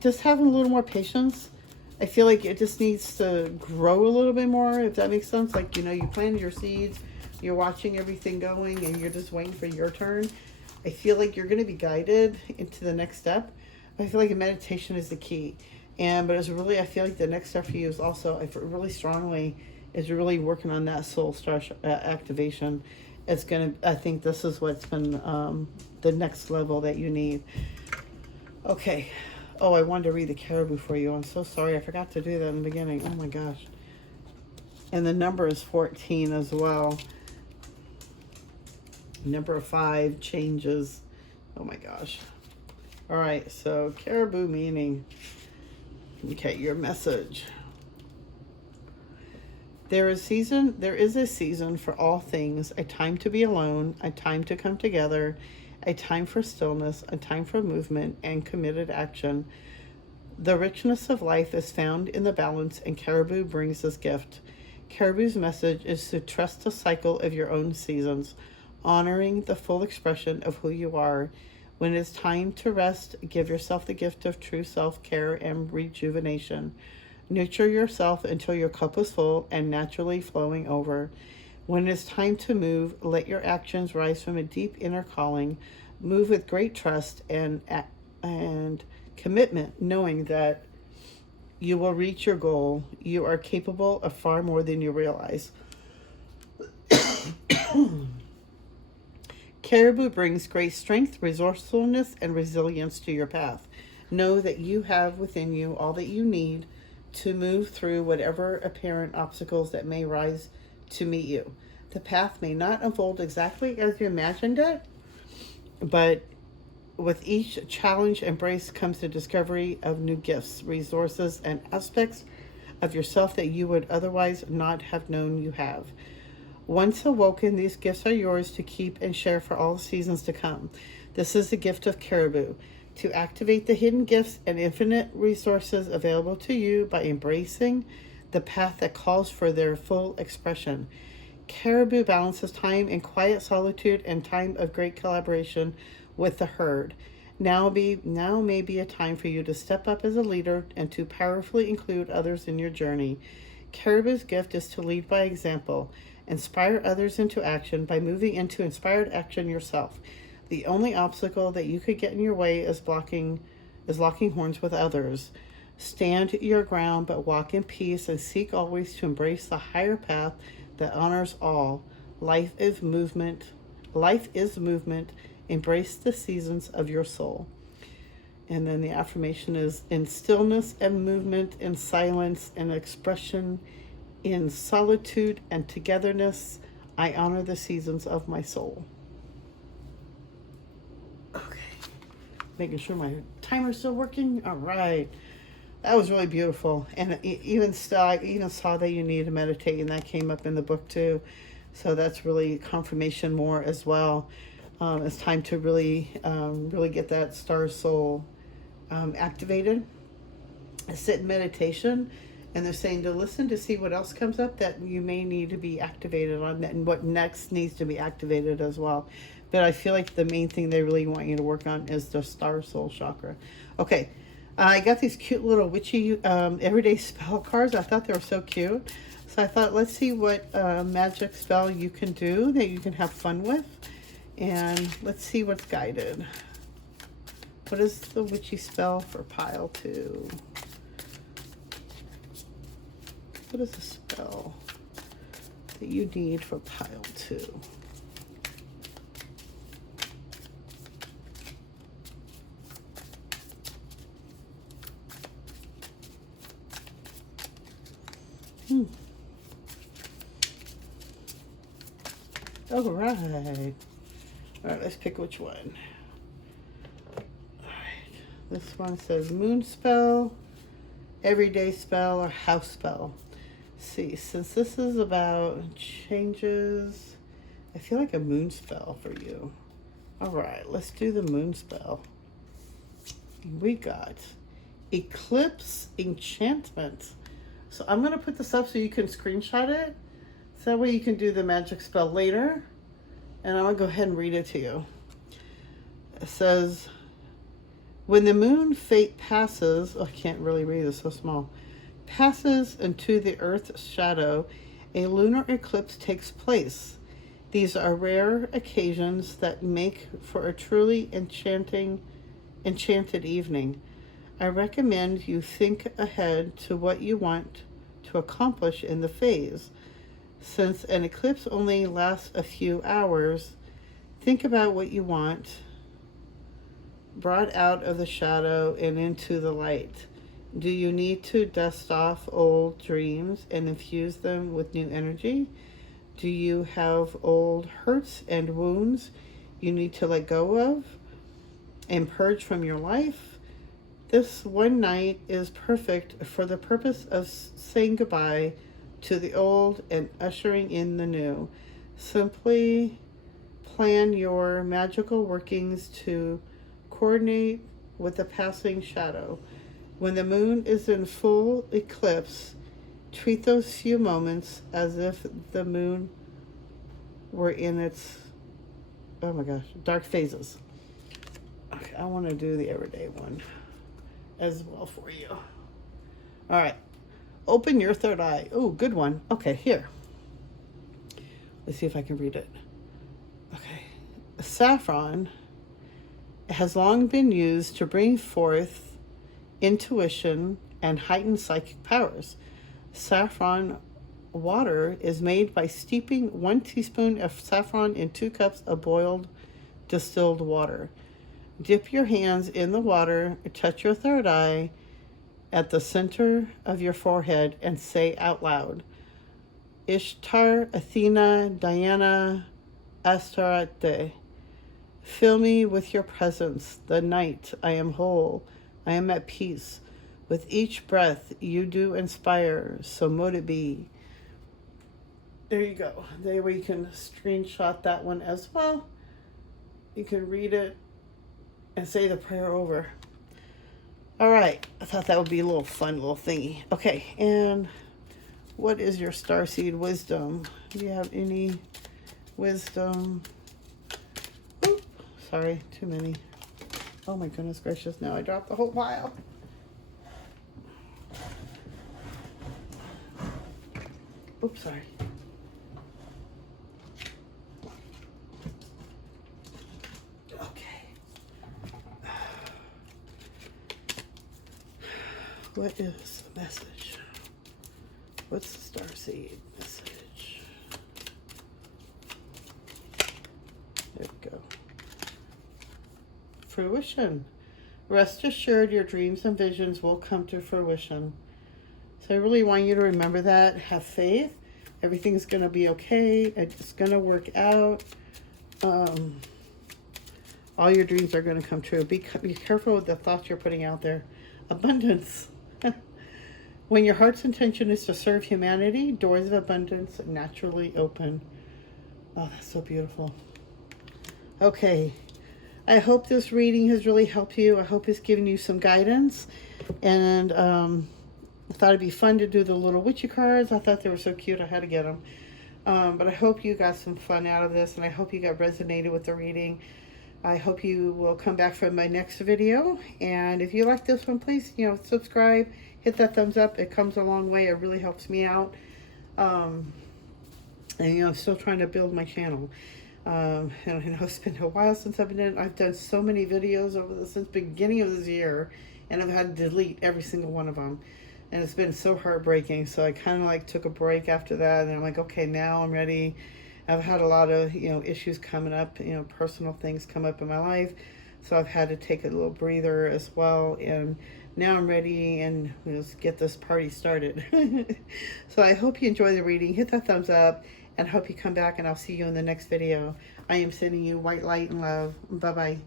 just having a little more patience. I feel like it just needs to grow a little bit more, if that makes sense. Like, you know, you planted your seeds, you're watching everything going, and you're just waiting for your turn. I feel like you're going to be guided into the next step. I feel like meditation is the key. But it's really, I feel like the next step for you is also, I feel really strongly, is really working on that soul star activation. It's going to, I think this is what's been the next level that you need. Okay. Oh, I wanted to read the caribou for you. I'm so sorry. I forgot to do that in the beginning. Oh my gosh. And the number is 14 as well. Number 5 changes. Oh my gosh. All right. So caribou meaning. Okay, your message. There is a season for all things, a time to be alone, a time to come together, a time for stillness, a time for movement and committed action. The richness of life is found in the balance, and caribou brings this gift. Caribou's message is to trust the cycle of your own seasons, honoring the full expression of who you are. When it's time to rest, give yourself the gift of true self-care and rejuvenation. Nurture yourself until your cup is full and naturally flowing over. When it's time to move, let your actions rise from a deep inner calling. Move with great trust and commitment, knowing that you will reach your goal. You are capable of far more than you realize. Caribou brings great strength, resourcefulness, and resilience to your path. Know that you have within you all that you need to move through whatever apparent obstacles that may rise to meet you. The path may not unfold exactly as you imagined it, but with each challenge embrace comes the discovery of new gifts, resources, and aspects of yourself that you would otherwise not have known you have. Once awoken, these gifts are yours to keep and share for all seasons to come. This is the gift of Caribou, to activate the hidden gifts and infinite resources available to you by embracing the path that calls for their full expression. Caribou balances time in quiet solitude and time of great collaboration with the herd. Now may be a time for you to step up as a leader and to powerfully include others in your journey. Caribou's gift is to lead by example, inspire others into action by moving into inspired action yourself. The only obstacle that you could get in your way is locking horns with others. Stand your ground, but walk in peace and seek always to embrace the higher path that honors all. Life is movement. Embrace the seasons of your soul. And then the affirmation is, in stillness and movement, in silence and expression, in solitude and togetherness, I honor the seasons of my soul. Okay. Making sure my timer's still working. All right. That was really beautiful. And I even saw that you need to meditate, and that came up in the book too. So that's really confirmation more as well. It's time to really get that star soul activated. Sit in meditation, and they're saying to listen to see what else comes up that you may need to be activated on, and what next needs to be activated as well. But I feel like the main thing they really want you to work on is the star soul chakra. Okay, I got these cute little witchy everyday spell cards. I thought they were so cute. So I thought, let's see what magic spell you can do that you can have fun with. And let's see what's guided. What is the witchy spell for pile 2? What is the spell that you need for pile 2? All right. All right, let's pick which one. All right. This one says moon spell, everyday spell, or house spell. Let's see, since this is about changes, I feel like a moon spell for you. All right, let's do the moon spell. We got Eclipse Enchantment. So I'm going to put this up so you can screenshot it. So that way you can do the magic spell later. And I'm going to go ahead and read it to you. It says, when the moon fate passes, I can't really read, it's so small, passes into the earth's shadow, a lunar eclipse takes place. These are rare occasions that make for a truly enchanted evening. I recommend you think ahead to what you want to accomplish in the phase. Since an eclipse only lasts a few hours, think about what you want brought out of the shadow and into the light. Do you need to dust off old dreams and infuse them with new energy? Do you have old hurts and wounds you need to let go of and purge from your life? This one night is perfect for the purpose of saying goodbye to the old and ushering in the new. Simply plan your magical workings to coordinate with the passing shadow. When the moon is in full eclipse, treat those few moments as if the moon were in its, oh my gosh, dark phases. Okay, I want to do the everyday one as well for you. All right. Open your third eye. Oh, good one. Okay, here. Let's see if I can read it. Okay. Saffron has long been used to bring forth intuition and heighten psychic powers. Saffron water is made by steeping 1 teaspoon of saffron in 2 cups of boiled distilled water. Dip your hands in the water, touch your third eye at the center of your forehead, and say out loud, Ishtar, Athena, Diana, Astarte, fill me with your presence. The night I am whole, I am at peace. With each breath you do inspire, so mote it be. There you go. There you can screenshot that one as well. You can read it and say the prayer over. All right. I thought that would be a little fun little thingy. Okay. And what is your starseed wisdom? Do you have any wisdom? Oop, sorry. Too many. Oh my goodness gracious. Now I dropped the whole pile. Oops, sorry. What is the message? What's the starseed message? There we go. Fruition. Rest assured your dreams and visions will come to fruition. So I really want you to remember that. Have faith. Everything's going to be okay. It's going to work out. All your dreams are going to come true. Be careful with the thoughts you're putting out there. Abundance. When your heart's intention is to serve humanity, doors of abundance naturally open. Oh, that's so beautiful. Okay. I hope this reading has really helped you. I hope it's given you some guidance. And I thought it'd be fun to do the little witchy cards. I thought they were so cute. I had to get them. But I hope you got some fun out of this. And I hope you got resonated with the reading. I hope you will come back for my next video. And if you like this one, please, subscribe. Hit that thumbs up. It comes a long way. It really helps me out. And, I'm still trying to build my channel. And I know it's been a while since I've done so many videos since the beginning of this year. And I've had to delete every single one of them. And it's been so heartbreaking. So I kind of took a break after that. And I'm like, okay, now I'm ready. I've had a lot of, issues coming up, personal things come up in my life. So I've had to take a little breather as well. And now I'm ready and let's get this party started. So I hope you enjoy the reading. Hit that thumbs up and hope you come back, and I'll see you in the next video. I am sending you white light and love. Bye-bye.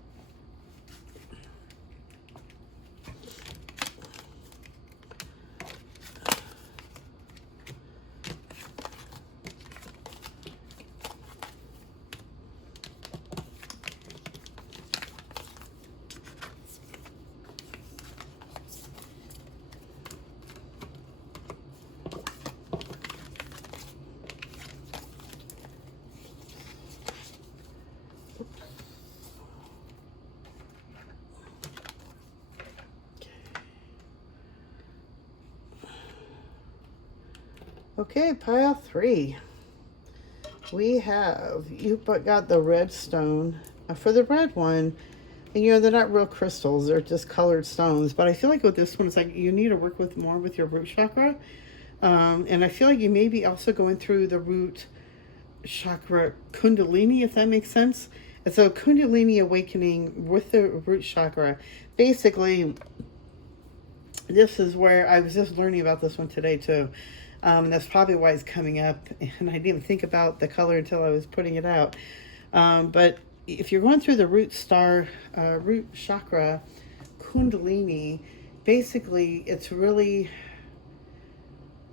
Okay, pile 3. We have, you got the red stone. For the red one, and they're not real crystals, they're just colored stones. But I feel like with this one, it's like you need to work more with your root chakra. And I feel like you may be also going through the root chakra kundalini, if that makes sense. And so kundalini awakening with the root chakra. Basically, this is where I was just learning about this one today too. That's probably why it's coming up, and I didn't even think about the color until I was putting it out. But if you're going through the root chakra, kundalini, basically it's really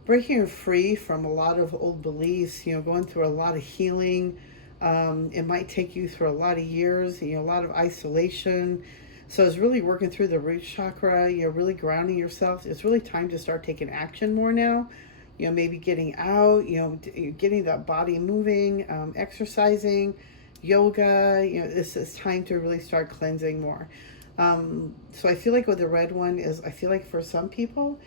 breaking free from a lot of old beliefs, going through a lot of healing. It might take you through a lot of years, a lot of isolation. So it's really working through the root chakra, really grounding yourself. It's really time to start taking action more now. Maybe getting out, getting that body moving, exercising, yoga. It's time to really start cleansing more. So I feel like with the red one I feel like for some people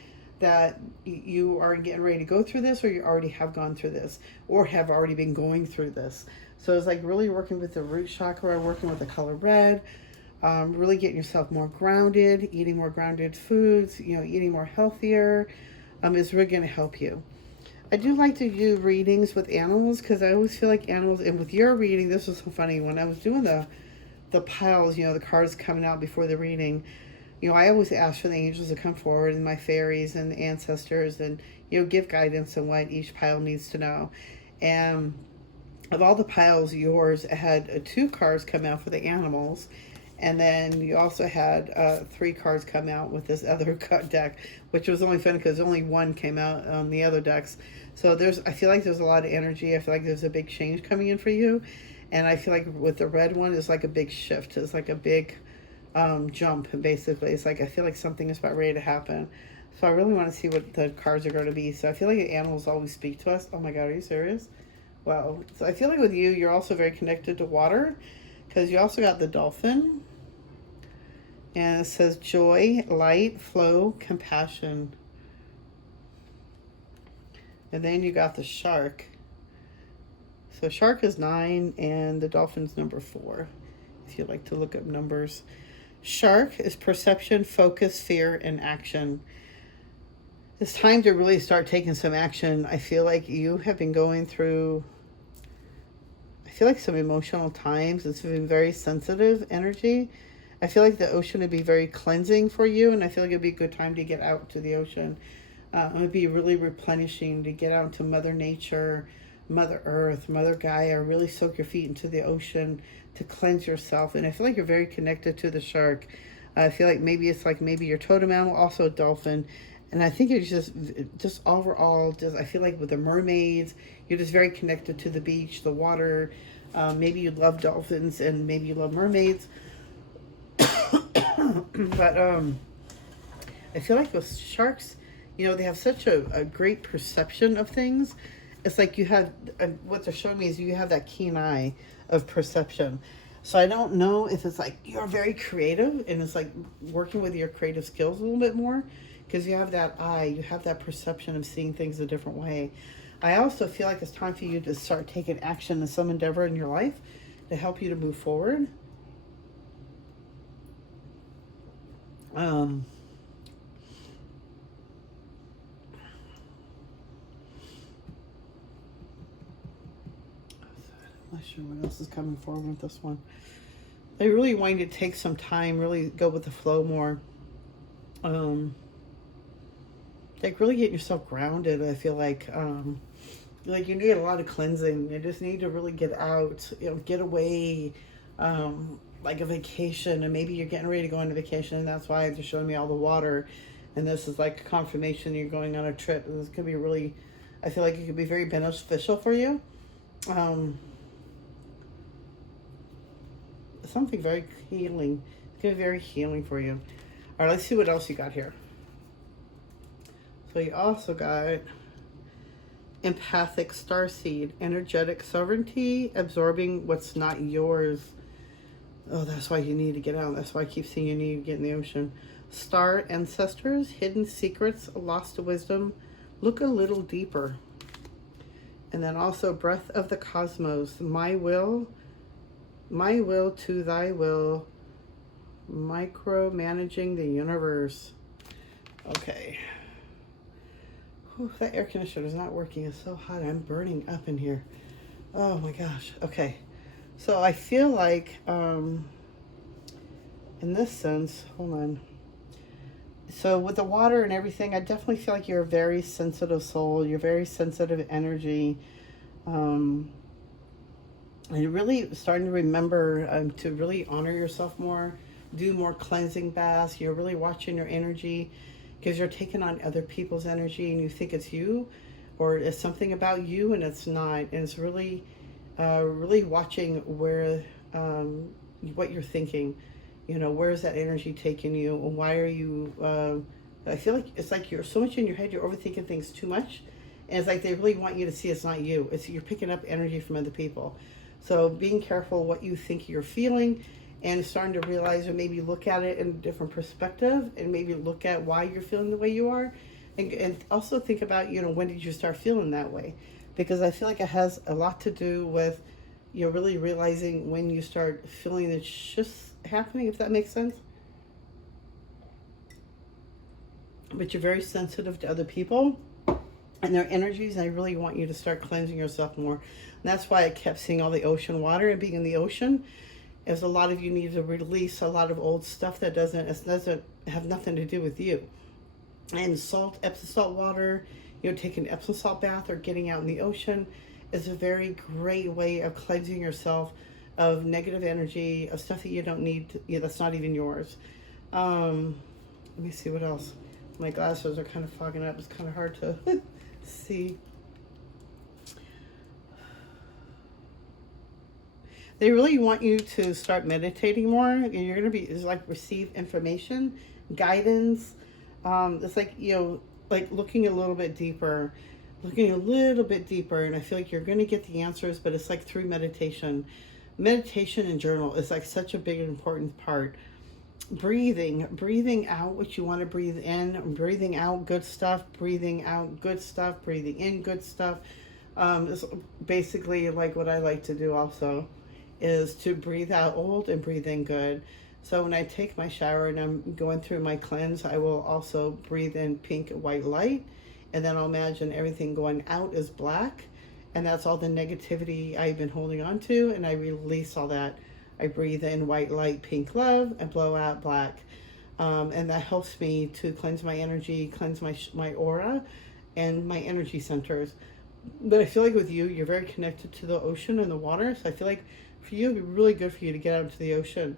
that you are getting ready to go through this, or you already have gone through this, or have already been going through this. So it's like really working with the root chakra, working with the color red, really getting yourself more grounded, eating more grounded foods, eating more healthier. Is really going to help you. I do like to do readings with animals because I always feel like animals, and with your reading, this was so funny. When I was doing the the piles, you know, the cards coming out before the reading, you know, I always ask for the angels to come forward and my fairies and the ancestors and, you know, give guidance on what each pile needs to know. And of all the piles, yours had 2 cards come out for the animals. And then you also had 3 cards come out with this other deck, which was only fun because only 1 came out on the other decks. So I feel like there's a lot of energy. I feel like there's a big change coming in for you. And I feel like with the red one, it's like a big shift. It's like a big jump, basically. It's like I feel like something is about ready to happen. So I really want to see what the cards are going to be. So I feel like the animals always speak to us. Oh my God, are you serious? Wow. So I feel like with you, you're also very connected to water because you also got the dolphin. And it says joy, light, flow, compassion. And then you got the shark. So shark is 9 and the dolphin's number 4. If you'd like to look up numbers. Shark is perception, focus, fear, and action. It's time to really start taking some action. I feel like you have been going through, I feel like some emotional times. It's been very sensitive energy. I feel like the ocean would be very cleansing for you, and I feel like it'd be a good time to get out to the ocean. It would be really replenishing to get out to Mother Nature, Mother Earth, Mother Gaia. Really soak your feet into the ocean to cleanse yourself. And I feel like you're very connected to the shark. I feel like maybe it's like maybe your totem animal, also a dolphin. And I think you're just overall, I feel like with the mermaids, you're just very connected to the beach, the water. Maybe you love dolphins and maybe you love mermaids. But I feel like with sharks, you know, they have such a great perception of things. It's like you have, what they're showing me is you have that keen eye of perception. So I don't know if it's like you're very creative and it's like working with your creative skills a little bit more because you have that eye, you have that perception of seeing things a different way. I also feel like it's time for you to start taking action in some endeavor in your life to help you to move forward. I'm not sure what else is coming forward with this one. I really want you to take some time, really go with the flow more. Like really get yourself grounded. I feel like you need a lot of cleansing. You just need to really get out, you know, get away, like a vacation, and maybe you're getting ready to go on a vacation, and that's why they're showing me all the water. And this is like a confirmation you're going on a trip. This could be really, I feel like it could be very beneficial for you. Something very healing. It's going to be very healing for you. All right, let's see what else you got here. So you also got empathic starseed, energetic sovereignty, absorbing what's not yours. Oh, that's why you need to get out. That's why I keep seeing you need to get in the ocean. Star ancestors, hidden secrets, lost wisdom. Look a little deeper. And then also breath of the cosmos, my will to thy will, micromanaging the universe. Okay. Whew, that air conditioner is not working. It's so hot. I'm burning up in here. Oh my gosh. Okay. So I feel like, in this sense, hold on. So with the water and everything, I definitely feel like you're a very sensitive soul. You're very sensitive energy. And you're really starting to remember to really honor yourself more, do more cleansing baths. You're really watching your energy because you're taking on other people's energy and you think it's you or it's something about you and it's not. And it's really, really watching where, what you're thinking. You know, where is that energy taking you? And why are you, I feel like it's like you're so much in your head, you're overthinking things too much. And it's like they really want you to see it's not you. It's you're picking up energy from other people. So being careful what you think you're feeling and starting to realize or maybe look at it in a different perspective and maybe look at why you're feeling the way you are. And also think about, you know, when did you start feeling that way? Because I feel like it has a lot to do with, you know, really realizing when you start feeling the shifts happening, if that makes sense. But you're very sensitive to other people and their energies, and I really want you to start cleansing yourself more. And that's why I kept seeing all the ocean water and being in the ocean. as a lot of you need to release a lot of old stuff that doesn't have nothing to do with you. And Epsom salt water, taking an Epsom salt bath or getting out in the ocean is a very great way of cleansing yourself of negative energy, of stuff that you don't need, that's not even yours. Let me see what else. My glasses are kind of fogging up. It's kind of hard to see. They really want you to start meditating more. And you're going to be, it's like receive information, guidance. It's like, like looking a little bit deeper. And I feel like you're going to get the answers, but it's like through meditation. Meditation and journal is like such a big and important part. Breathing out what you want to breathe in, breathing out good stuff, breathing out good stuff, breathing in good stuff. Is basically like what I like to do also, is to breathe out old and breathe in good. So when I take my shower and I'm going through my cleanse, I will also breathe in pink and white light, and then I'll imagine everything going out is black, and that's all the negativity I've been holding on to, and I release all that. I breathe in white light, pink love, and blow out black. And that helps me to cleanse my energy, cleanse my aura, and my energy centers. But I feel like with you, you're very connected to the ocean and the water. So I feel like for you, it'd be really good for you to get out into the ocean.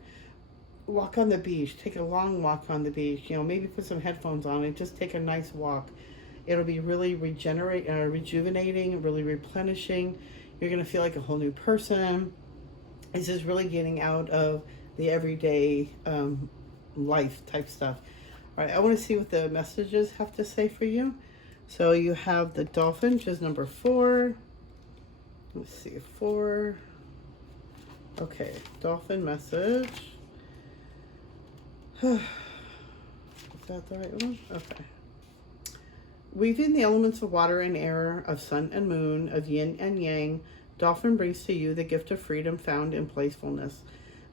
Walk on the beach. Take a long walk on the beach. Maybe put some headphones on and just take a nice walk. It'll be really rejuvenating, really replenishing. You're going to feel like a whole new person. It's just really getting out of the everyday life type stuff. All right, I want to see what the messages have to say for you. So you have the Dolphin, which is number 4. Let's see, 4. Okay, Dolphin message. Is that the right one? Okay. Weaving the elements of water and air, of sun and moon, of yin and yang, Dolphin brings to you the gift of freedom found in playfulness.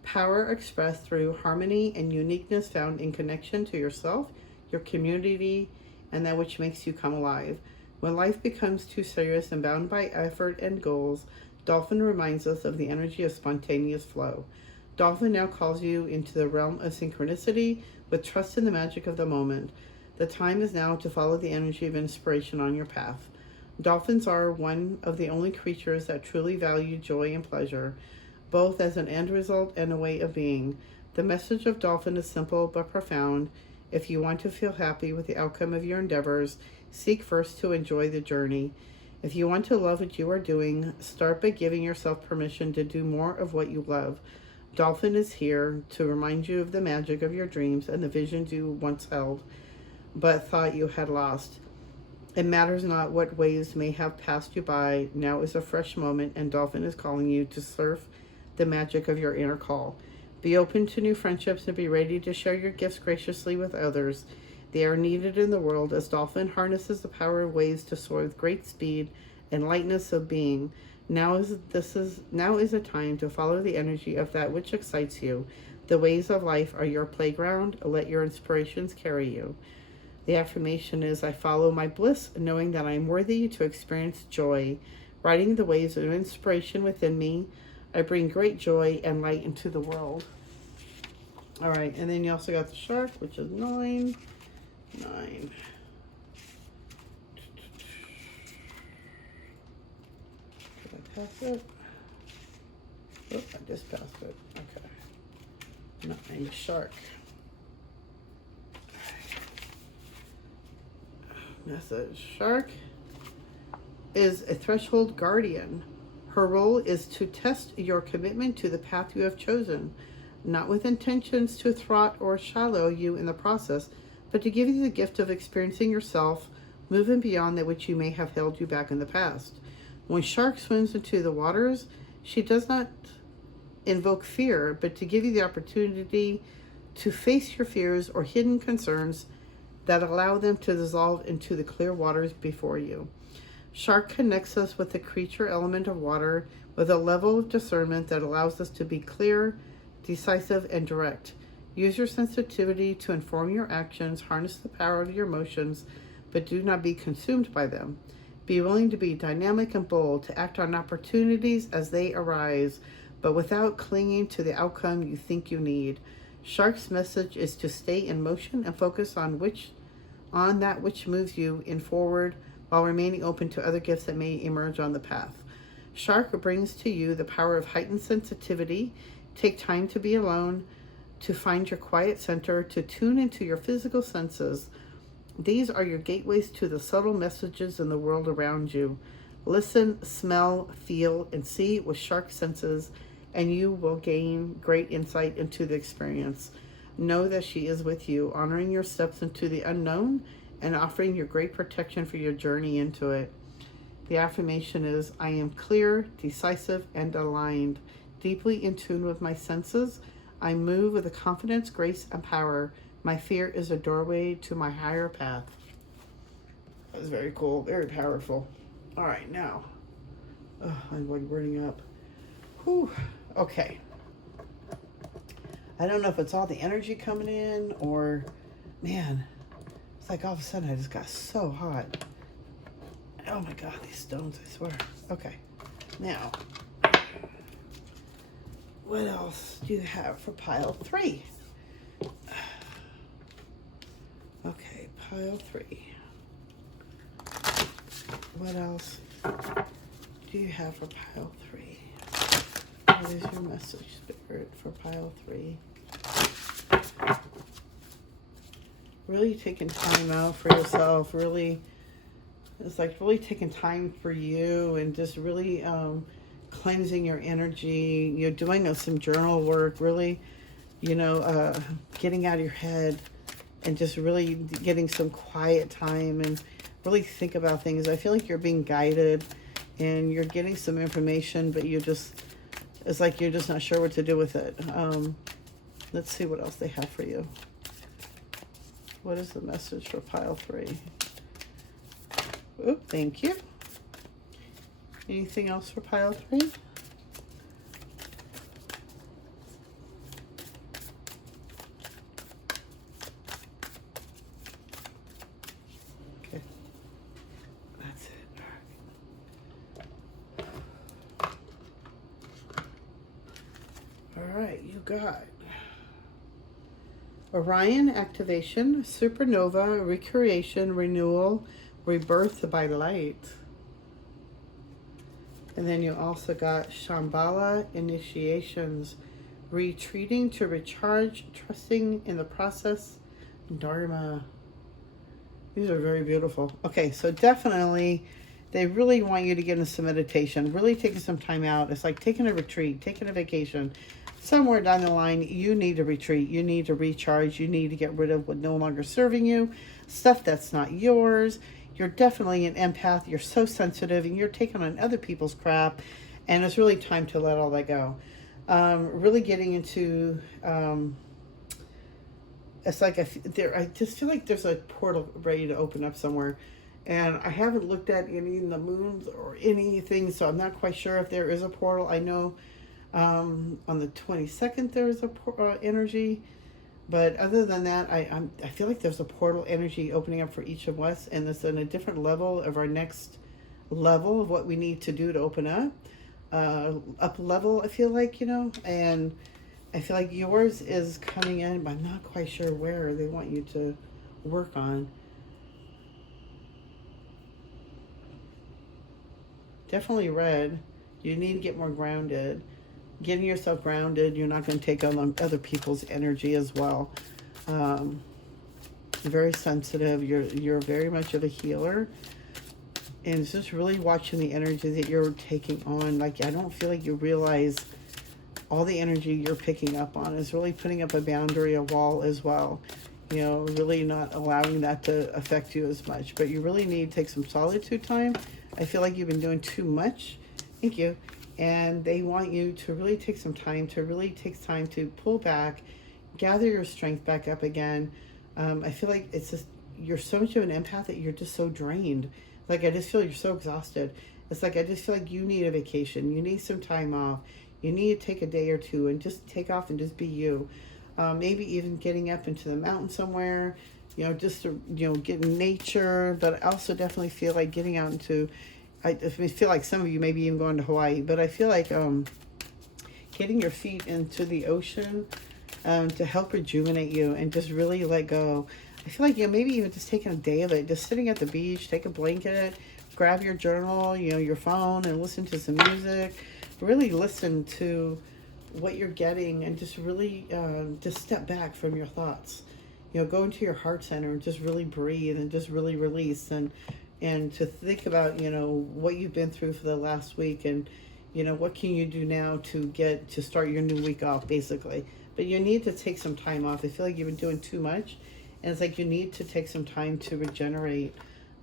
Power expressed through harmony and uniqueness found in connection to yourself, your community, and that which makes you come alive. When life becomes too serious and bound by effort and goals, Dolphin reminds us of the energy of spontaneous flow. Dolphin now calls you into the realm of synchronicity with trust in the magic of the moment. The time is now to follow the energy of inspiration on your path. Dolphins are one of the only creatures that truly value joy and pleasure, both as an end result and a way of being. The message of Dolphin is simple but profound. If you want to feel happy with the outcome of your endeavors, seek first to enjoy the journey. If you want to love what you are doing, start by giving yourself permission to do more of what you love. Dolphin is here to remind you of the magic of your dreams and the visions you once held, but thought you had lost. It matters not what waves may have passed you by. Now is a fresh moment, and Dolphin is calling you to surf the magic of your inner call. Be open to new friendships and be ready to share your gifts graciously with others. They are needed in the world as Dolphin harnesses the power of waves to soar with great speed and lightness of being. Now is a time to follow the energy of that which excites you. The waves of life are your playground. Let your inspirations carry you. The affirmation is, I follow my bliss, knowing that I am worthy to experience joy. Riding the waves of inspiration within me, I bring great joy and light into the world. All right, and then you also got the shark, which is 9. 9. Did I pass it? Oh, I just passed it. Okay. 9, shark. Message. Shark is a threshold guardian. Her role is to test your commitment to the path you have chosen, not with intentions to thwart or shallow you in the process, but to give you the gift of experiencing yourself, moving beyond that which you may have held you back in the past. When Shark swims into the waters, she does not invoke fear, but to give you the opportunity to face your fears or hidden concerns that allow them to dissolve into the clear waters before you. Shark connects us with the creature element of water with a level of discernment that allows us to be clear, decisive, and direct. Use your sensitivity to inform your actions, harness the power of your emotions, but do not be consumed by them. Be willing to be dynamic and bold, to act on opportunities as they arise, but without clinging to the outcome you think you need. Shark's message is to stay in motion and focus on that which moves you in forward, while remaining open to other gifts that may emerge on the path. Shark brings to you the power of heightened sensitivity. Take time to be alone, to find your quiet center, to tune into your physical senses. These are your gateways to the subtle messages in the world around you. Listen, smell, feel, and see with shark senses, and you will gain great insight into the experience. Know that she is with you, honoring your steps into the unknown and offering your great protection for your journey into it. The affirmation is, I am clear, decisive, and aligned, deeply in tune with my senses. I move with a confidence, grace, and power. My fear is a doorway to my higher path. That was very cool, very powerful. All right, now, I'm like burning up. Whew. Okay. I don't know if it's all the energy coming in or, man, it's like all of a sudden I just got so hot. Oh my God, these stones, I swear. Okay, now, what else do you have for pile 3? Okay, pile 3. What else do you have for pile 3? What is your message, Spirit, for pile 3? Really taking time out for yourself, really, it's like really taking time for you and just really cleansing your energy. You're doing some journal work, really, getting out of your head and just really getting some quiet time and really think about things. I feel like you're being guided and you're getting some information, but it's like you're just not sure what to do with it. Let's see what else they have for you. What is the message for pile 3? Oh, thank you. Anything else for pile 3? Okay. That's it. All right, you got Orion activation, supernova, recreation, renewal, rebirth by light. And then you also got Shambhala initiations, retreating to recharge, trusting in the process, Dharma. These are very beautiful. Okay, so definitely they really want you to get into some meditation, really taking some time out. It's like taking a retreat, taking a vacation. Somewhere down the line, you need to retreat. You need to recharge. You need to get rid of what no longer serving you, stuff that's not yours. You're definitely an empath. You're so sensitive and you're taking on other people's crap. And it's really time to let all that go. Really getting into, it's like, I just feel like there's a portal ready to open up somewhere. And I haven't looked at any of the moons or anything, so I'm not quite sure if there is a portal. I know on the 22nd there's a energy. But other than that, I feel like there's a portal energy opening up for each of us, and it's in a different level of our next level of what we need to do to open up. Up level, I feel like, and I feel like yours is coming in, but I'm not quite sure where they want you to work on. Definitely red. You need to get more grounded. Getting yourself grounded, you're not going to take on other people's energy as well. Very sensitive. You're very much of a healer, and it's just really watching the energy that you're taking on. Like, I don't feel like you realize all the energy you're picking up on is really putting up a boundary, a wall as well. Really not allowing that to affect you as much. But you really need to take some solitude time. I feel like you've been doing too much. Thank you. And they want you to really take some time, to pull back, gather your strength back up again. I feel like it's just, you're so much of an empath that you're just so drained. Like, I just feel you're so exhausted. It's like, I just feel like you need a vacation. You need some time off. You need to take a day or two and just take off and just be you. Maybe even getting up into the mountain somewhere, just to, get in nature. But I also definitely feel like getting out into, I feel like some of you maybe even going to Hawaii, but I feel like getting your feet into the ocean to help rejuvenate you and just really let go. I feel like, maybe even just taking a day of it, just sitting at the beach, take a blanket, grab your journal, your phone, and listen to some music. Really listen to what you're getting and just really just step back from your thoughts. Go into your heart center and just really breathe and just really release and to think about, what you've been through for the last week and, what can you do now to start your new week off, basically. But you need to take some time off. I feel like you've been doing too much, and it's like you need to take some time to regenerate,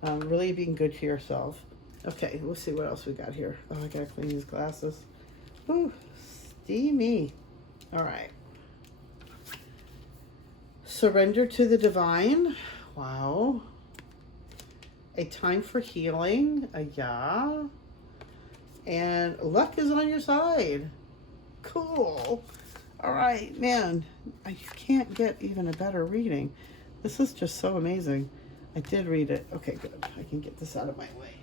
really being good to yourself. Okay, we'll see what else we got here. Oh, I gotta clean these glasses. Ooh, steamy. All right. Surrender to the divine. Wow. A time for healing. Yeah. And luck is on your side. Cool. All right, man. I can't get even a better reading. This is just so amazing. I did read it. Okay, good. I can get this out of my way.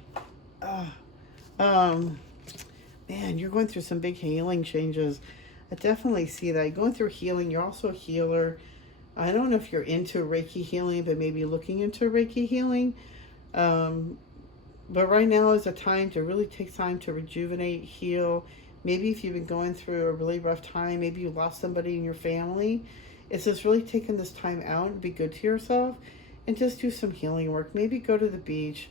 Man, you're going through some big healing changes. I definitely see that. You're going through healing. You're also a healer. I don't know if you're into Reiki healing, but maybe looking into Reiki healing. But right now is a time to really take time to rejuvenate, heal. Maybe if you've been going through a really rough time, maybe you lost somebody in your family. It's just really taking this time out and be good to yourself and just do some healing work. Maybe go to the beach,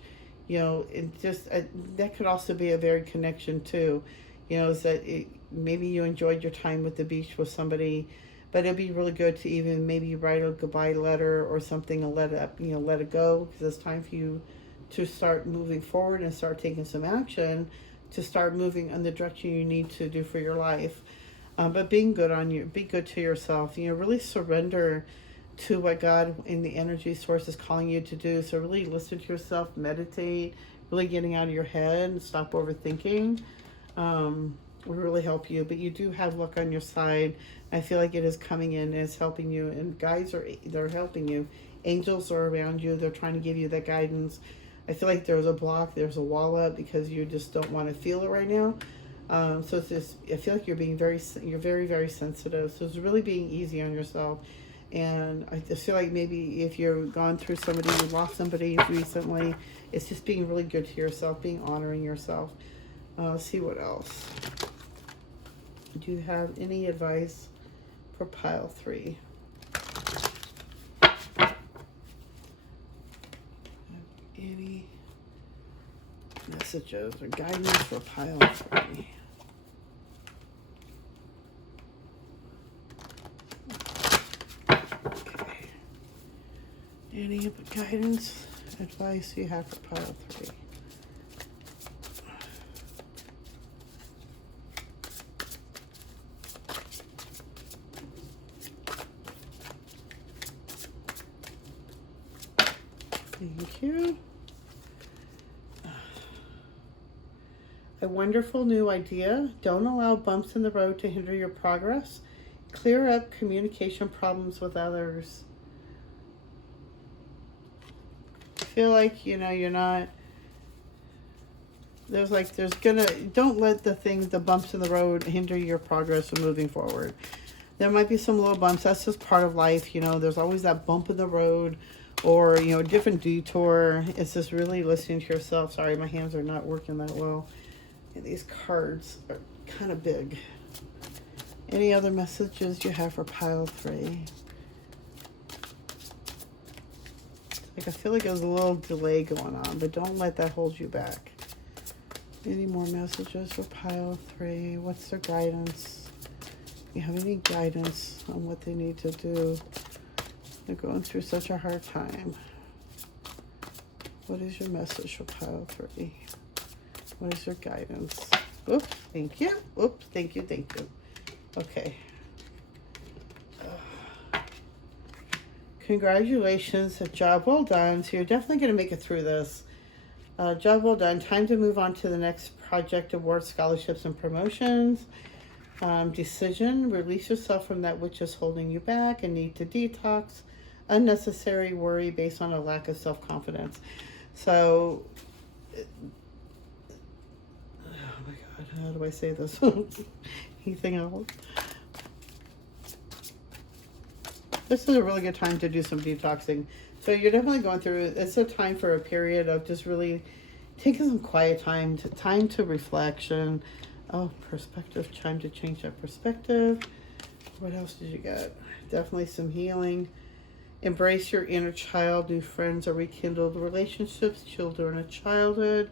and just that could also be a very connection too. Is that maybe you enjoyed your time with the beach with somebody, but it'd be really good to even maybe write a goodbye letter or something and let it go, because it's time for you to start moving forward and start taking some action to start moving in the direction you need to do for your life. But be good to yourself. Really surrender to what God in the energy source is calling you to do. So really listen to yourself, meditate, really getting out of your head and stop overthinking. Will really help you. But you do have luck on your side. I feel like it is coming in and it's helping you. And guides they're helping you. Angels are around you. They're trying to give you that guidance. I feel like there's a block, there's a wall up because you just don't want to feel it right now. So it's just, I feel like you're very, very sensitive. So it's really being easy on yourself. And I just feel like maybe if you've gone through somebody, you lost somebody recently, it's just being really good to yourself, honoring yourself. Let's see what else. Do you have any advice for pile 3? Any messages or guidance for pile 3? Okay. Any guidance, advice you have for pile 3? Thank you. A wonderful new idea. Don't allow bumps in the road to hinder your progress. Clear up communication problems with others. I feel like, you're not, don't let the bumps in the road hinder your progress of moving forward. There might be some little bumps. That's just part of life. There's always that bump in the road or, a different detour. It's just really listening to yourself. Sorry, my hands are not working that well. And these cards are kind of big. Any other messages you have for pile 3? I feel like there's a little delay going on, but don't let that hold you back. Any more messages for pile 3? What's their guidance? You have any guidance on what they need to do? They're going through such a hard time. What is your message for pile 3? What is your guidance? Oops, thank you. Oops, thank you. Okay. Congratulations, a job well done. So you're definitely going to make it through this. Job well done. Time to move on to the next project, awards, scholarships, and promotions. Decision, release yourself from that which is holding you back and need to detox. Unnecessary worry based on a lack of self-confidence. So, oh my God, how do I say this? Anything else? This is a really good time to do some detoxing. So you're definitely going through, it's a time for a period of just really taking some quiet time to reflection. Oh, perspective, time to change that perspective. What else did you get? Definitely some healing. Embrace your inner child. New friends or rekindled relationships. Children of childhood.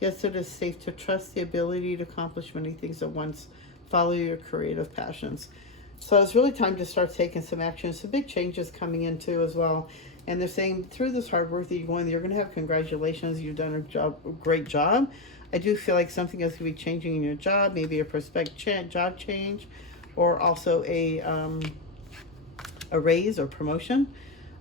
Yes, it is safe to trust the ability to accomplish many things at once. Follow your creative passions. So it's really time to start taking some action. Some big changes coming in too as well. And they're saying through this hard work that you're going to have congratulations. You've done a great job. I do feel like something else could be changing in your job. Maybe a job change, or also a raise or promotion.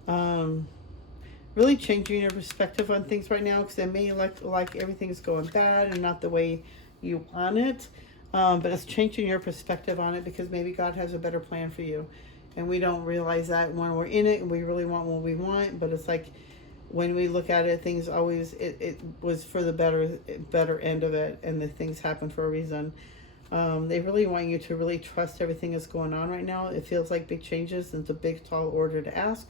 Really changing your perspective on things right now, because it may like everything's going bad and not the way you want it. But it's changing your perspective on it, because maybe God has a better plan for you. And we don't realize that when we're in it, and we really want what we want. But it's like when we look at it, things always, it was for the better end of it, and the things happen for a reason. They really want you to really trust everything that's going on right now. It feels like big changes, and it's a big, tall order to ask.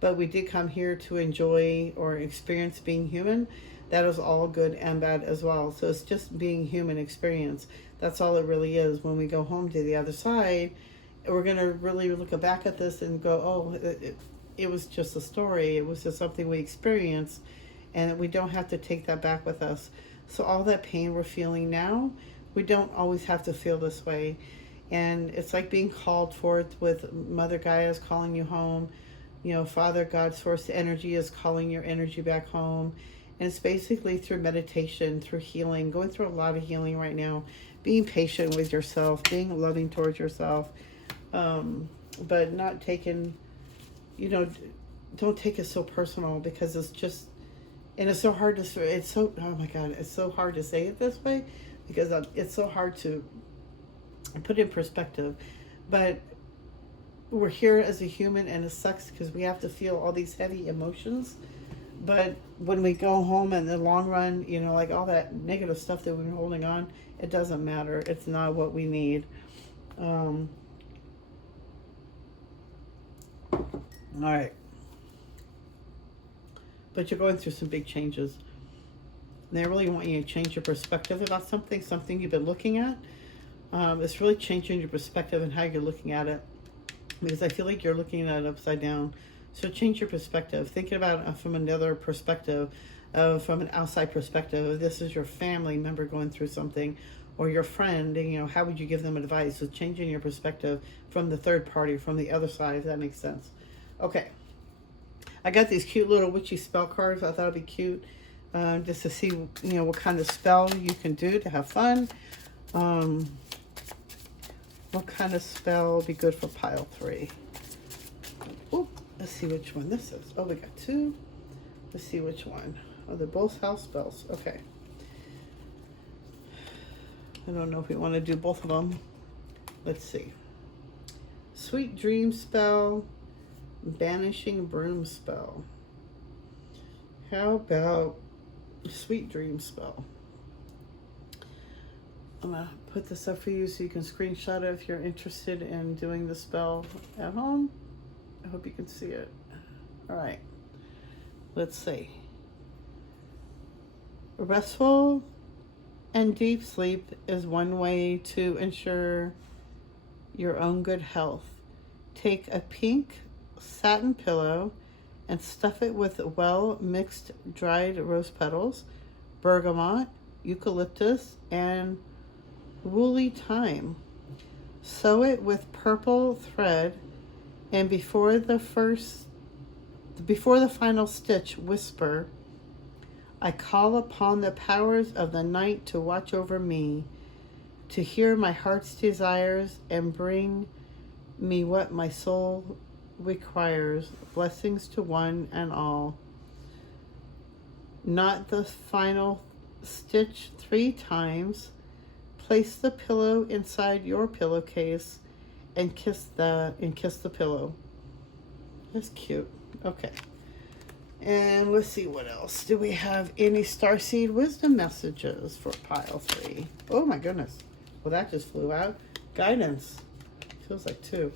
But we did come here to enjoy or experience being human. That is all good and bad as well. So it's just being human experience. That's all it really is. When we go home to the other side, we're going to really look back at this and go, oh, it was just a story. It was just something we experienced, and we don't have to take that back with us. So all that pain we're feeling now, we don't always have to feel this way. And it's like being called forth with Mother Gaia's calling you home. You know, Father God, Source Energy is calling your energy back home. And it's basically through meditation, through healing, going through a lot of healing right now, being patient with yourself, being loving towards yourself, but not taking, don't take it so personal, because it's just, and it's so hard to, oh my God, it's so hard to say it this way, because it's so hard to put in perspective. But we're here as a human, and it sucks because we have to feel all these heavy emotions. But when we go home in the long run, like all that negative stuff that we've been holding on, it doesn't matter. It's not what we need. All right. But you're going through some big changes. And they really want you to change your perspective about something you've been looking at. It's really changing your perspective and how you're looking at it. Because I feel like you're looking at it upside down. So change your perspective. Thinking about it from another perspective, from an outside perspective. If this is your family member going through something, or your friend, and, how would you give them advice? So changing your perspective from the third party, from the other side, if that makes sense. Okay. I got these cute little witchy spell cards. I thought it'd be cute, just to see, what kind of spell you can do to have fun. What kind of spell would be good for pile 3? Oh, let's see which one this is. Oh, we got 2. Let's see which one. Oh, they're both house spells. Okay. I don't know if we want to do both of them. Let's see. Sweet Dream Spell, Banishing Broom Spell. How about Sweet Dream Spell? I'm going to put this up for you so you can screenshot it if you're interested in doing the spell at home. I hope you can see it. All right. Let's see. Restful and deep sleep is one way to ensure your own good health. Take a pink satin pillow and stuff it with well-mixed dried rose petals, bergamot, eucalyptus, and woolly thyme. Sew it with purple thread, and before the final stitch, whisper, "I call upon the powers of the night to watch over me, to hear my heart's desires and bring me what my soul requires. Blessings to one and all." Knot the final stitch 3 times. Place the pillow inside your pillowcase and kiss the pillow. That's cute. Okay. And let's see what else. Do we have any Starseed wisdom messages for pile 3? Oh my goodness. Well, that just flew out. Guidance. Feels like 2.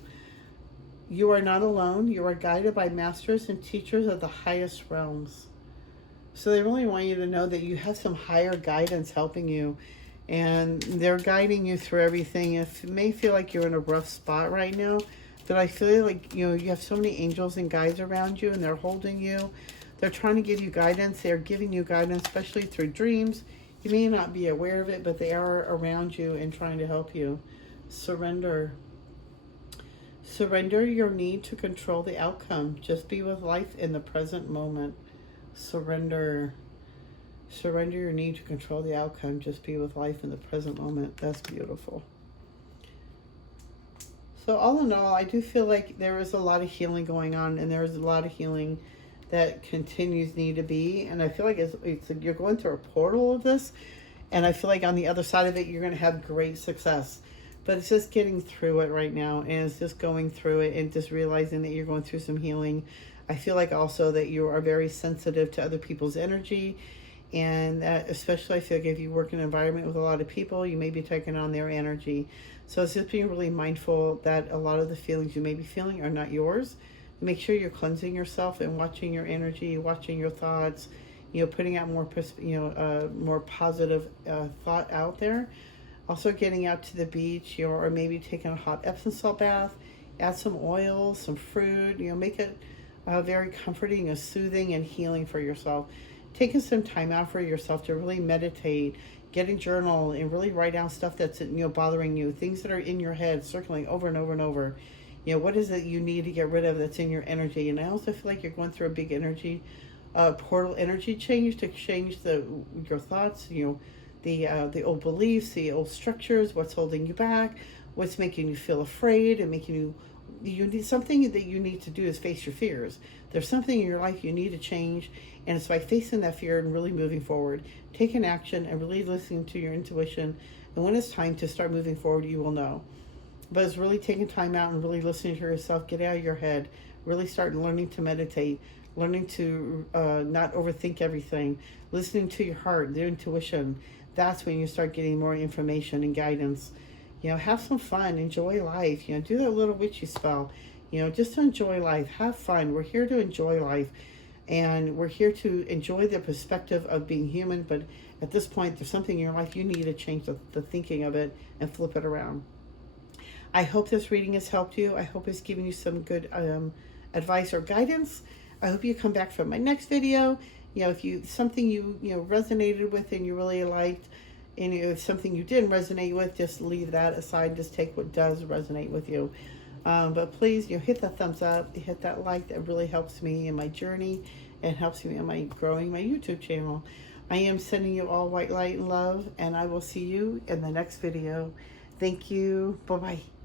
You are not alone. You are guided by masters and teachers of the highest realms. So they really want you to know that you have some higher guidance helping you. And they're guiding you through everything. It may feel like you're in a rough spot right now. But I feel like, you know, you have so many angels and guides around you. And they're holding you. They're trying to give you guidance. They're giving you guidance, especially through dreams. You may not be aware of it, but they are around you and trying to help you. Surrender. Surrender your need to control the outcome. Just be with life in the present moment. Surrender. Surrender your need to control the outcome. Just be with life in the present moment. That's beautiful. So all in all, I do feel like there is a lot of healing going on, and there is a lot of healing that continues need to be. And I feel like it's you're going through a portal of this, and I feel like on the other side of it, you're going to have great success. But it's just getting through it right now, and it's just going through it and just realizing that you're going through some healing. I feel like also that you are very sensitive to other people's energy, and that especially I feel like if you work in an environment with a lot of people, you may be taking on their energy. So it's just being really mindful that a lot of the feelings you may be feeling are not yours. Make sure you're cleansing yourself and watching your energy, watching your thoughts, you know, putting out more, more positive thought out there. Also getting out to the beach, you know, or maybe taking a hot Epsom salt bath, add some oil, some fruit, you know, make it very comforting, soothing and healing for yourself. Taking some time out for yourself to really meditate, get a journal and really write down stuff that's, you know, bothering you, things that are in your head, circling over and over and over. You know, what is it you need to get rid of that's in your energy? And I also feel like you're going through a big energy, portal energy change to change your thoughts, you know, the old beliefs, the old structures, what's holding you back, what's making you feel afraid and making you need something that you need to do is face your fears. There's something in your life you need to change, and it's by facing that fear and really moving forward, taking action and really listening to your intuition. And when it's time to start moving forward, you will know. But it's really taking time out and really listening to yourself, get out of your head, really start learning to meditate, learning to not overthink everything, listening to your heart, your intuition. That's when you start getting more information and guidance. You know, have some fun, enjoy life, you know, do that little witchy spell, you know, just to enjoy life, have fun. We're here to enjoy life, and we're here to enjoy the perspective of being human. But at this point, there's something in your life you need to change the thinking of it and flip it around. I hope this reading has helped you. I hope it's given you some good advice or guidance. I hope you come back for my next video. You know, if something you resonated with and you really liked, and if something you didn't resonate with, just leave that aside. Just take what does resonate with you. But please, you know, hit that thumbs up, hit that like. That really helps me in my journey and helps me in my growing my YouTube channel. I am sending you all white light and love, and I will see you in the next video. Thank you. Bye-bye.